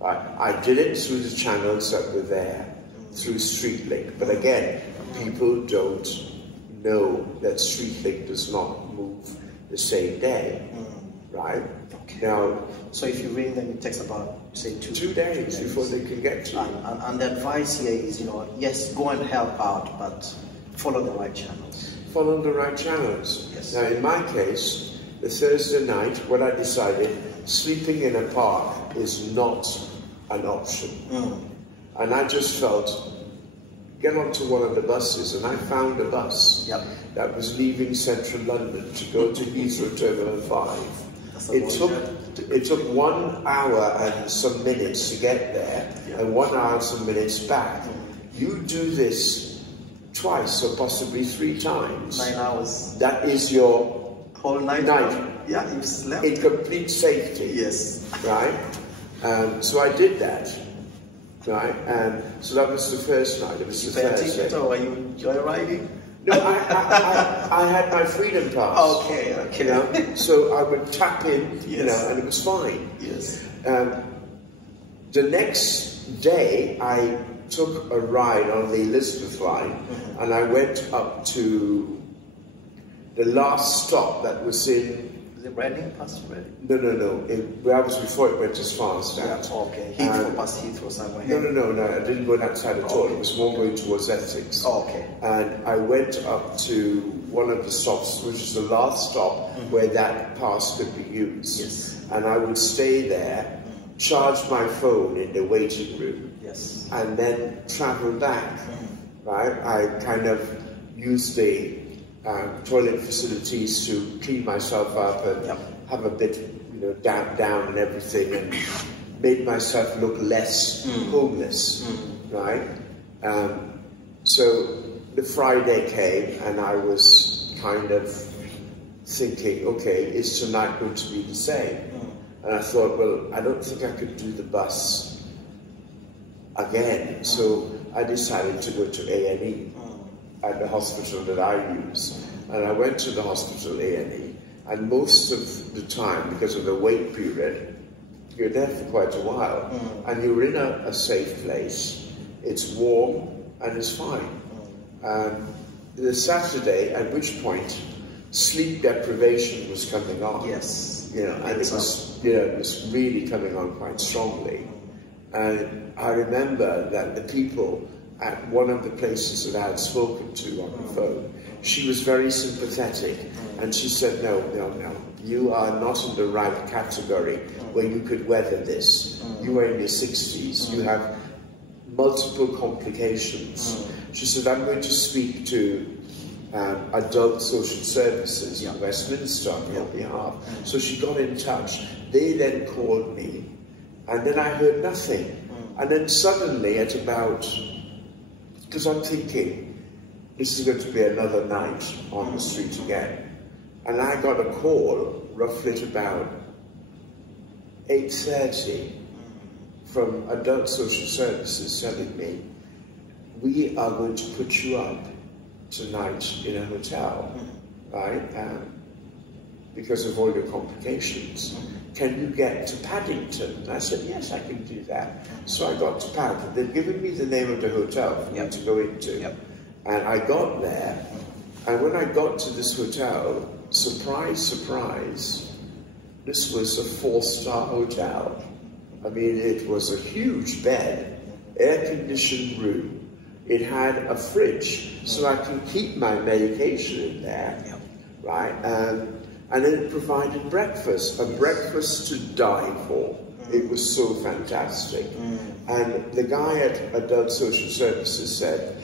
I did it through the channels that were there, through StreetLink. But again, people don't know that StreetLink does not move the same day, right? Okay. Now, so if you ring them, it takes about, say, 2 days before they can get to you. And the advice here is, you know, yes, go and help out, but follow the right channels. Follow the right channels. Yes. Now, in my case, the Thursday night, what I decided, sleeping in a park is not an option. And I just felt, get onto one of the buses, and I found a bus that was leaving central London to go to Heathrow Terminal 5. It took 1 hour and some minutes to get there, and 1 hour and some minutes back. You do this twice or possibly 3 times. 9 hours. That is your whole night. Yeah, you've slept. In complete safety. Yes. Right? So I did that. Right? And so that was the first night. It was the Thursday. Or were you joyriding? No, I had my freedom pass. Okay. You know? So I would tap in, you know, and it was fine. Yes. The next day, I took a ride on the Elizabeth line, and I went up to the last stop that was in... Is it Reading, past Reading? No. That was before it went as far as that. Okay. Heathrow, past Heathrow somewhere. No. I didn't go that side at all. It was more going towards Essex. Okay. And I went up to one of the stops, which was the last stop, where that pass could be used. Yes. And I would stay there, charge my phone in the waiting room, and then travel back. Right? I kind of used the toilet facilities to clean myself up and have a bit, you know, down and everything, and made myself look less homeless, right? So the Friday came, and I was kind of thinking, okay, is tonight going to be the same? And I thought, well, I don't think I could do the bus again, so I decided to go to A&E. At the hospital that I use. And I went to the hospital A&E, and most of the time, because of the wait period, you're there for quite a while, and you're in a safe place. It's warm, and it's fine. The Saturday, at which point, sleep deprivation was coming on. Yes. You know, and it was, you know, it was really coming on quite strongly. And I remember that the people at one of the places that I had spoken to on the phone, she was very sympathetic, and she said, no, you are not in the right category where you could weather this. You are in your 60s, you have multiple complications. She said, I'm going to speak to Adult Social Services in Westminster on your behalf. So she got in touch. They then called me, and then I heard nothing. And then suddenly at about, because I'm thinking, this is going to be another night on the street again. And I got a call roughly at about 8:30 from Adult Social Services telling me, we are going to put you up tonight in a hotel, right? Because of all your complications. Can you get to Paddington? And I said, yes, I can do that. So I got to Paddington. They'd given me the name of the hotel for me to go into. And I got there, and when I got to this hotel, surprise, surprise, this was a 4-star hotel. I mean, it was a huge bed, air-conditioned room. It had a fridge, so I can keep my medication in there, right? And then it provided breakfast, a breakfast to die for. It was so fantastic. And the guy at Adult Social Services said,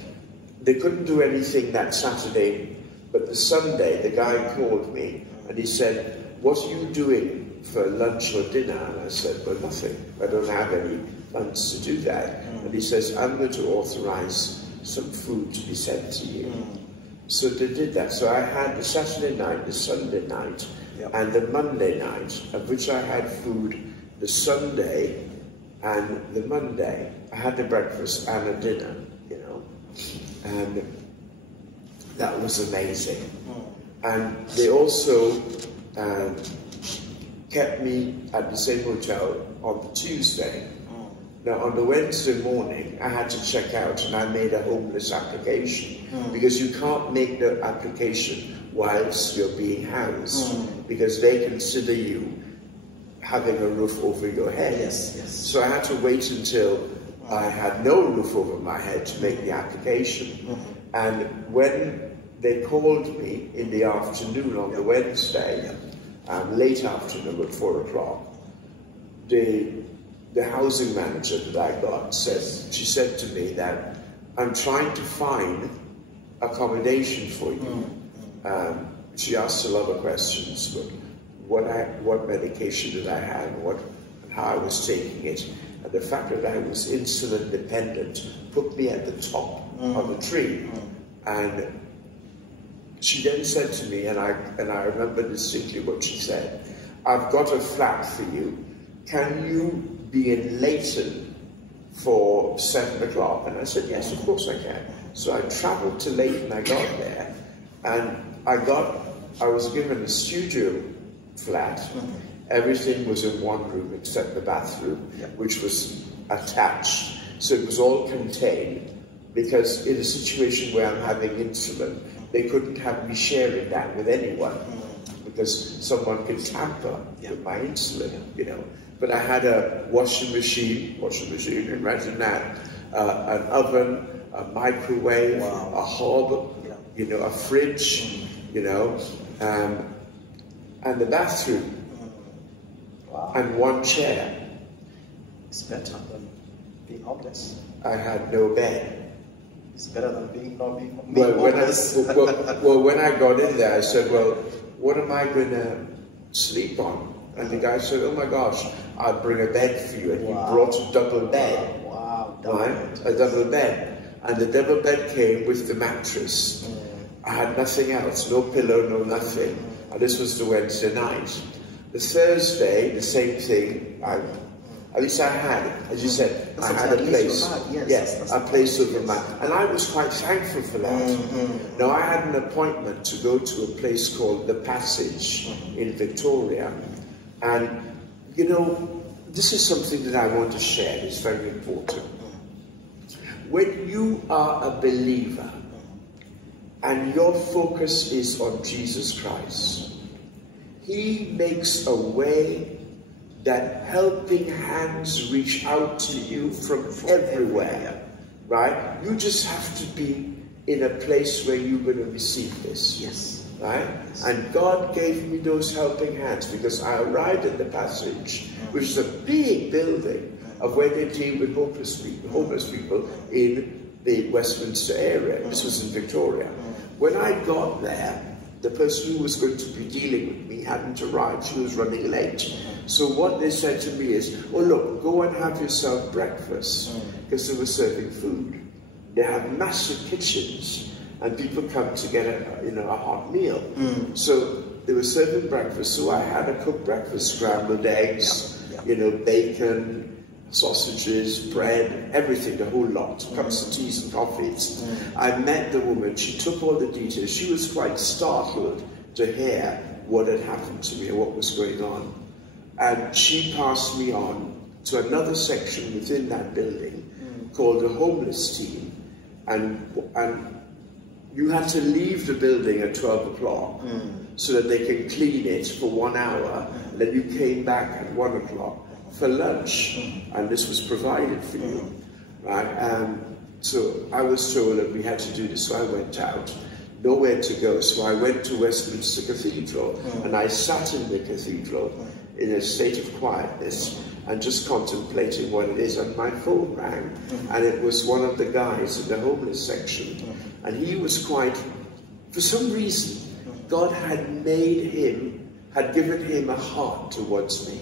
they couldn't do anything that Saturday, but the Sunday, the guy called me and he said, what are you doing for lunch or dinner? And I said, well, nothing. I don't have any funds to do that. And he says, I'm going to authorize some food to be sent to you. So they did that. So I had the Saturday night, the Sunday night, and the Monday night, of which I had food the Sunday and the Monday. I had the breakfast and a dinner, you know. And that was amazing. And they also kept me at the same hotel on the Tuesday. Now on the Wednesday morning I had to check out, and I made a homeless application because you can't make the application whilst you're being housed because they consider you having a roof over your head. So I had to wait until I had no roof over my head to make the application. And when they called me in the afternoon on the Wednesday, late afternoon at 4 o'clock, the housing manager that I got she said to me that I'm trying to find accommodation for you. She asked a lot of questions, but what medication did I have, and how I was taking it. And the fact that I was insulin dependent put me at the top of the tree. And she then said to me, and I remember distinctly what she said, I've got a flat for you. Can you be in Leighton for 7 o'clock? And I said, yes, of course I can. So I travelled to Leighton, I got there, and I was given a studio flat. Everything was in one room except the bathroom, which was attached. So it was all contained, because in a situation where I'm having insulin, they couldn't have me sharing that with anyone, because someone could tamper with my insulin, you know. But I had a washing machine, imagine that, an oven, a microwave, a hob, you know, a fridge, you know, and the bathroom. And one chair. It's better than being homeless. I had no bed. It's better than being homeless. Well, when I got in there, I said, well, what am I going to sleep on? And the guy said, oh my gosh, I'll bring a bed for you. And he brought a double bed. Right? A double bed. And the double bed came with the mattress. I had nothing else, no pillow, no nothing. And this was the Wednesday night. The Thursday, the same thing. At least I had it, as you said. I had a place. Yes, a place over my. And I was quite thankful for that. Now I had an appointment to go to a place called The Passage in Victoria, and you know, this is something that I want to share. It's very important. When you are a believer and your focus is on Jesus Christ, He makes a way that helping hands reach out to you from everywhere, right? You just have to be in a place where you're going to receive this. Yes. Right? Yes. And God gave me those helping hands, because I arrived at the Passage, which is a big building of where they deal with homeless people in the Westminster area. This was in Victoria. When I got there, the person who was going to be dealing with me hadn't arrived. She was running late. So what they said to me is, oh look, go and have yourself breakfast, because they were serving food. They have massive kitchens, and people come to get a hot meal. So they were serving breakfast, so I had a cooked breakfast, scrambled eggs, bacon, sausages, bread, everything, the whole lot, cups of teas and coffees. I met the woman, she took all the details. She was quite startled to hear what had happened to me and what was going on. And she passed me on to another section within that building called the homeless team. And you had to leave the building at 12 o'clock so that they can clean it for 1 hour. And then you came back at 1 o'clock for lunch, and this was provided for you, right? So I was told that we had to do this, so I went out, nowhere to go. So I went to Westminster Cathedral, and I sat in the cathedral in a state of quietness and just contemplating what it is. And my phone rang, and it was one of the guys in the homeless section, and he was quite, for some reason, God had given him a heart towards me.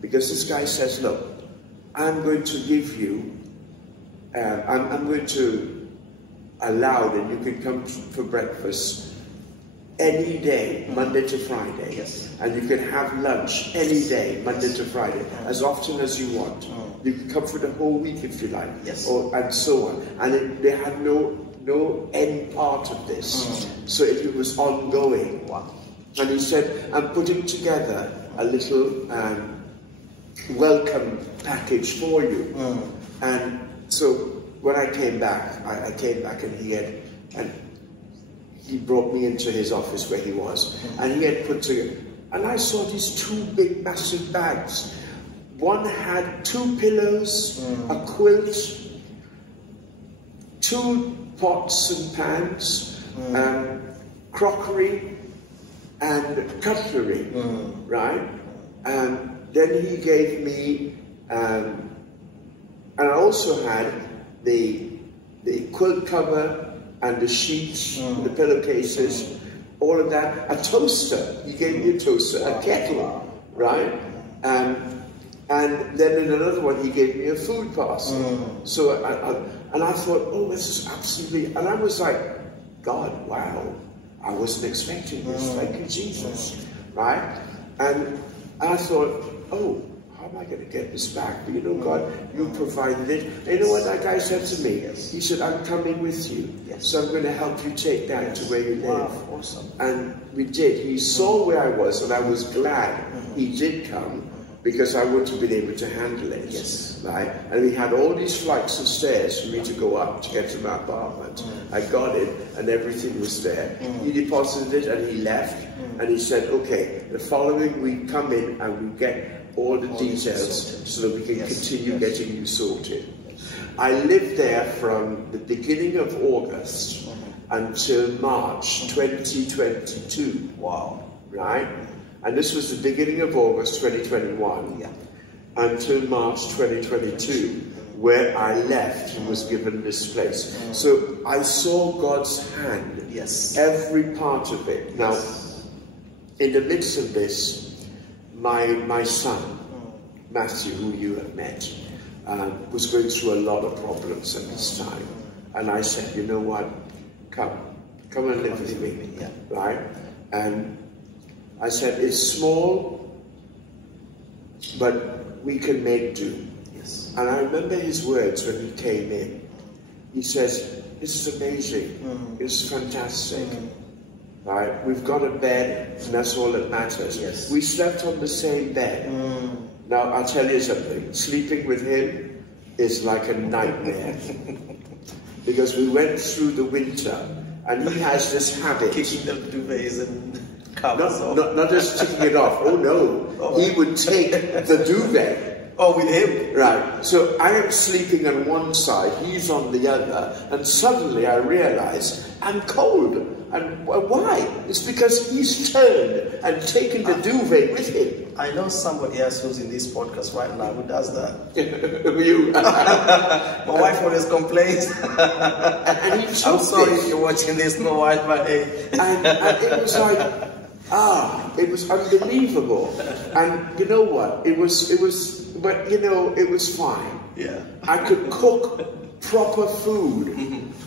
Because this guy says, look, I'm going to give you, I'm going to allow that you can come for breakfast any day, Monday to Friday. Yes. And you can have lunch any day, Monday to Friday, as often as you want. You can come for the whole week if you like, and so on. And they had no end part of this. So it was ongoing. And he said, I'm putting together a little welcome package for you. And so when I came back, I came back, and he brought me into his office where he was, and he had put together, and I saw these two big massive bags. One had 2 pillows, a quilt, 2 pots and pans, crockery and cutlery, right? And then he gave me, and I also had the quilt cover and the sheets, the pillowcases, all of that. A toaster, he gave me a toaster, a kettle, right? And then in another one, he gave me a food parcel. So, and I thought, oh, this is absolutely, and I was like, God, wow, I wasn't expecting this, thank you, Jesus, right? And I thought, oh, how am I going to get this back? But you know, God, you provided it. And you know what that guy said to me? He said, I'm coming with you. So I'm going to help you take that to where you live. Wow, awesome. And we did. He saw where I was, and I was glad he did come, because I wouldn't have been able to handle it. Right? And we had all these flights of stairs for me to go up to get to my apartment. I got it, and everything was there. He deposited it, and he left, and he said, okay, the following week come in, and we get all the details so that we can continue getting you sorted. I lived there from the beginning of August until March 2022. Wow. Right? And this was the beginning of August 2021 until March 2022, where I left and was given this place. So I saw God's hand, every part of it. Now, in the midst of this, my son, Matthew, who you have met, was going through a lot of problems at this time. And I said, you know what, come and live with me, right? And I said, it's small, but we can make do. And I remember his words when he came in. He says, this is amazing, it's fantastic. Right? We've got a bed, and that's all that matters. We slept on the same bed. Now, I'll tell you something, sleeping with him is like a nightmare. Because we went through the winter, and he has this habit. Kicking the duvets and covers off. Not just taking it off, oh no. He would take the duvet Oh, with him? Right. So I am sleeping on one side, he's on the other, and suddenly I realize I'm cold. And why? It's because he's turned and taken the duvet with him. I know somebody else who's in this podcast right now who does that. You. My wife always complains. And he I'm sorry if you're watching this, my wife, but hey. And it was like, it was unbelievable. And you know what? It was, but you know, it was fine. Yeah. I could cook proper food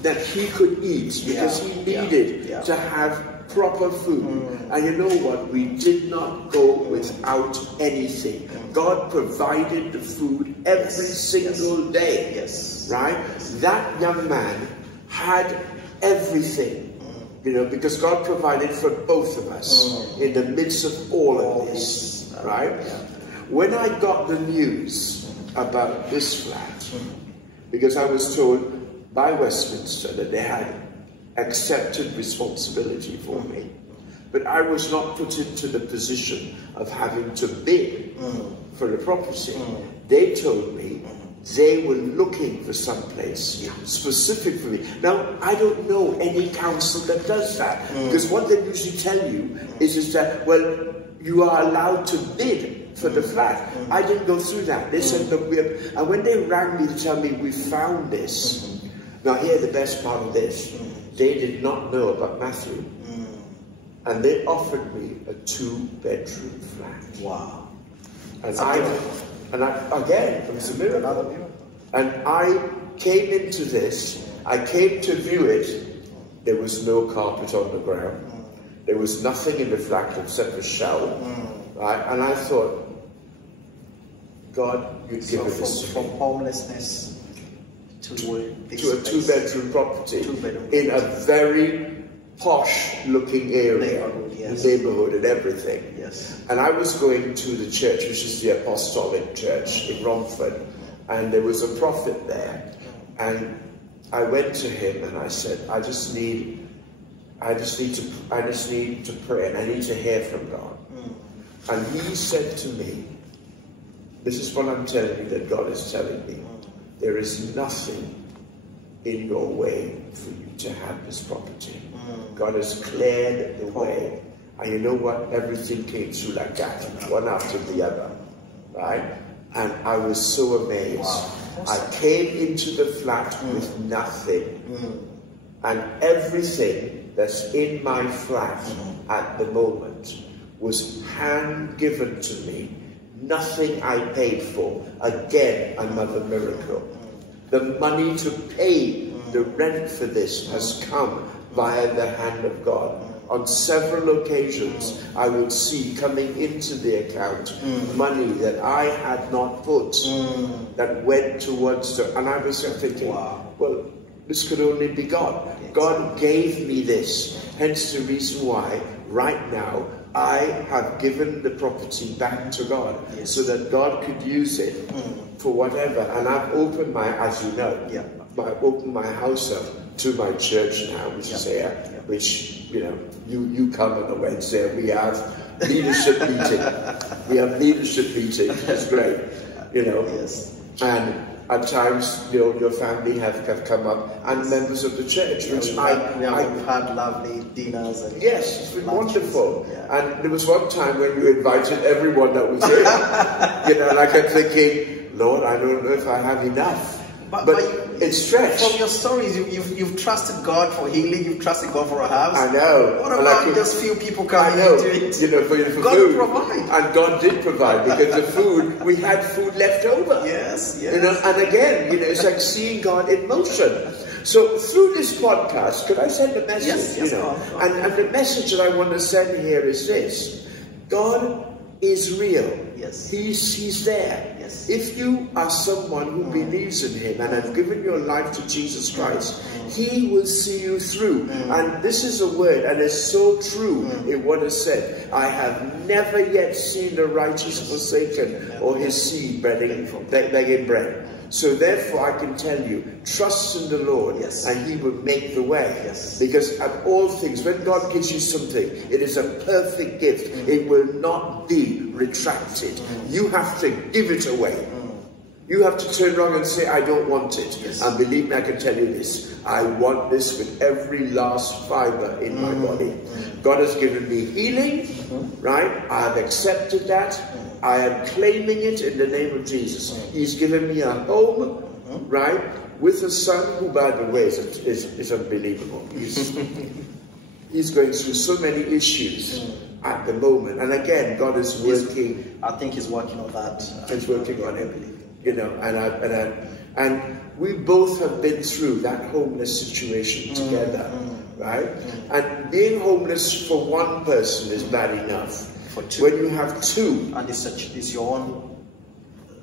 that he could eat because he needed to have proper food. And you know what? We did not go without anything. God provided the food every single day. Yes. Right? That young man had everything. You know, because God provided for both of us in the midst of all of this. Right? When I got the news about this flat, because I was told by Westminster that they had accepted responsibility for me, but I was not put into the position of having to bid for the property. They told me they were looking for some place specific for me. Now, I don't know any council that does that, because what they usually tell you is that, well, you are allowed to bid for the flat. I didn't go through that. They said, look, and when they rang me to tell me we found this, now here's the best part of this. They did not know about Matthew. And they offered me a 2-bedroom flat. Wow. And I again, it was a miracle. Another miracle. And I came into this, I came to view it. There was no carpet on the ground. There was nothing in the flat except a shower. Right? And I thought, God, you've given this to from me. homelessness to a 2-bedroom property in a very posh-looking area, neighborhood and everything. Yes. And I was going to the church, which is the Apostolic Church in Romford, and there was a prophet there. And I went to him and I said, I just need to pray, and I need to hear from God. And he said to me, this is what I'm telling you that God is telling me. There is nothing in your way for you to have this property. God has cleared the way. And you know what? Everything came through like that, one after the other. Right? And I was so amazed. Wow. I came into the flat with nothing. And everything that's in my flat at the moment was hand-given to me. Nothing I paid for. Again, another miracle. The money to pay the rent for this has come via the hand of God. On several occasions, I would see coming into the account money that I had not put that went towards the... And I was thinking, well, this could only be God. God gave me this. Hence the reason why, right now, I have given the property back to God so that God could use it for whatever. And I've opened my, as you know, I've opened my house up to my church now, which is here, which, you know, you come on a Wednesday and we have leadership meeting. We have leadership meeting. It's great, you know. And at times, you know, your family have come up, and members of the church, which we've had lovely dinners. And yes, it's been wonderful. And there was one time when you invited everyone that was here. You know, and I kept thinking, Lord, I don't know if I have enough. But it's stretched. From your stories, you've trusted God for healing, you've trusted God for a house. I know. What about those few people coming into it? You know, for God food. provide. And God did provide, because the food, we had food left over. Yes. You know, and again, you know, it's like seeing God in motion. So through this podcast, could I send a message? Yes, you know, go on. And the message that I want to send here is this: God is real. Yes. He's there. Yes. If you are someone who believes in him and have given your life to Jesus Christ, he will see you through. And this is a word, and it's so true in what is said. I have never yet seen the righteous forsaken or his seed begging bread. So therefore I can tell you, trust in the Lord, and he will make the way. Because of all things, when God gives you something, it is a perfect gift. It will not be retracted. You have to give it away. You have to turn around and say, I don't want it. Yes. And believe me, I can tell you this. I want this with every last fiber in my body. God has given me healing, right? I've accepted that. I am claiming it in the name of Jesus. He's given me a home, right? With a son who, by the way, is unbelievable. He's going through so many issues at the moment. And again, God is working. I think he's working on that. He's working on it. You know, and we both have been through that homeless situation together, right? And being homeless for one person is bad enough. For two. When you have two, And it's your own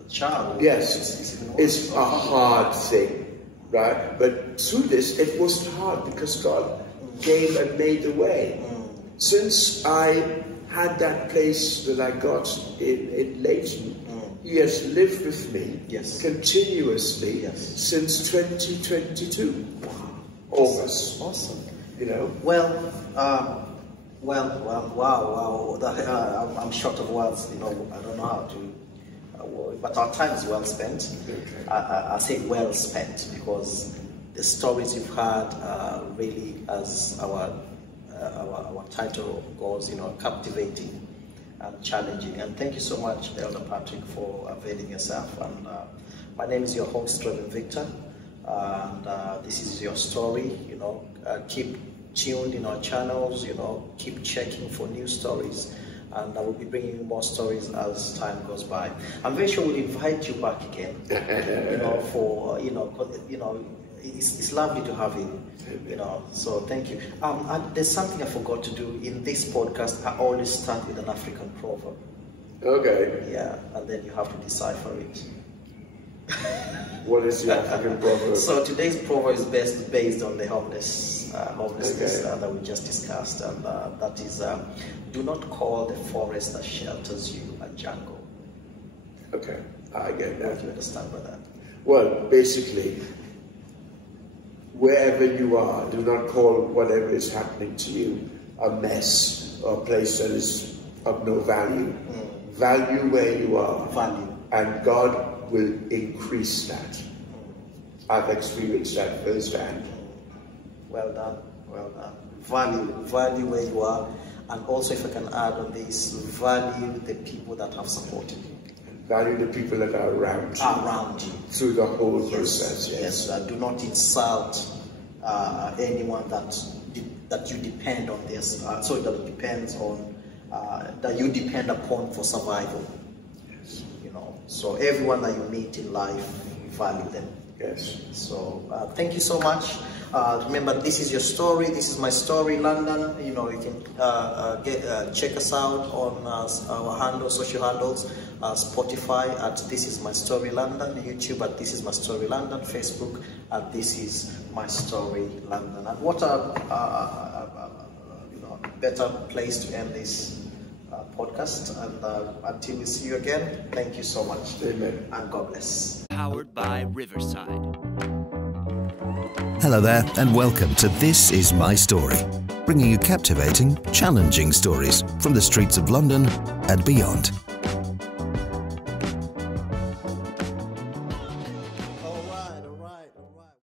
child. yes, it's a hard thing, right? But through this, it wasn't hard because God came and made the way. Since I had that place that I got in Leighton, He has lived with me continuously since 2022. Wow. August. Awesome. You know? Well, wow. I'm short of words. You know, I don't know how to. But our time is well spent. Okay. I say well spent because the stories you've had really, as our title goes, you know, captivating and challenging. And thank you so much, Elder Patrick, for availing yourself. And my name is your host, Reverend Victor, and this is your story. You know, keep tuned in our channels. You know, keep checking for new stories, and I will be bringing you more stories as time goes by. I'm very sure we'll invite you back again. You know, for it's lovely to have you. You know, so thank you. And there's something I forgot to do in this podcast. I always start with an African proverb. Okay. Yeah, and then you have to decipher it. What is the African proverb? So today's proverb is based on the homelessness that we just discussed, and that is, do not call the forest that shelters you a jungle. Okay, I get that. What do you understand by that? Well, basically, wherever you are, do not call whatever is happening to you a mess or a place that is of no value. Value where you are. Value. And God will increase that. I've experienced that firsthand. Well done, well done. Value where you are, and also, if I can add on this, value the people that have supported you. Value the people that are around you. Through the whole process, yes. Yes, do not insult anyone that you depend on this. So that depends on, that you depend upon for survival. Yes. You know, so everyone that you meet in life, value them. Yes. So thank you so much. Remember, this is your story. This is my story, London. You know, you can check us out on our social handles, Spotify at This Is My Story London, YouTube at This Is My Story London, Facebook at This Is My Story London. And what a better place to end this podcast. And until we see you again, thank you so much. Amen. And God bless. Powered by Riverside. Hello there, and welcome to This Is My Story, bringing you captivating, challenging stories from the streets of London and beyond.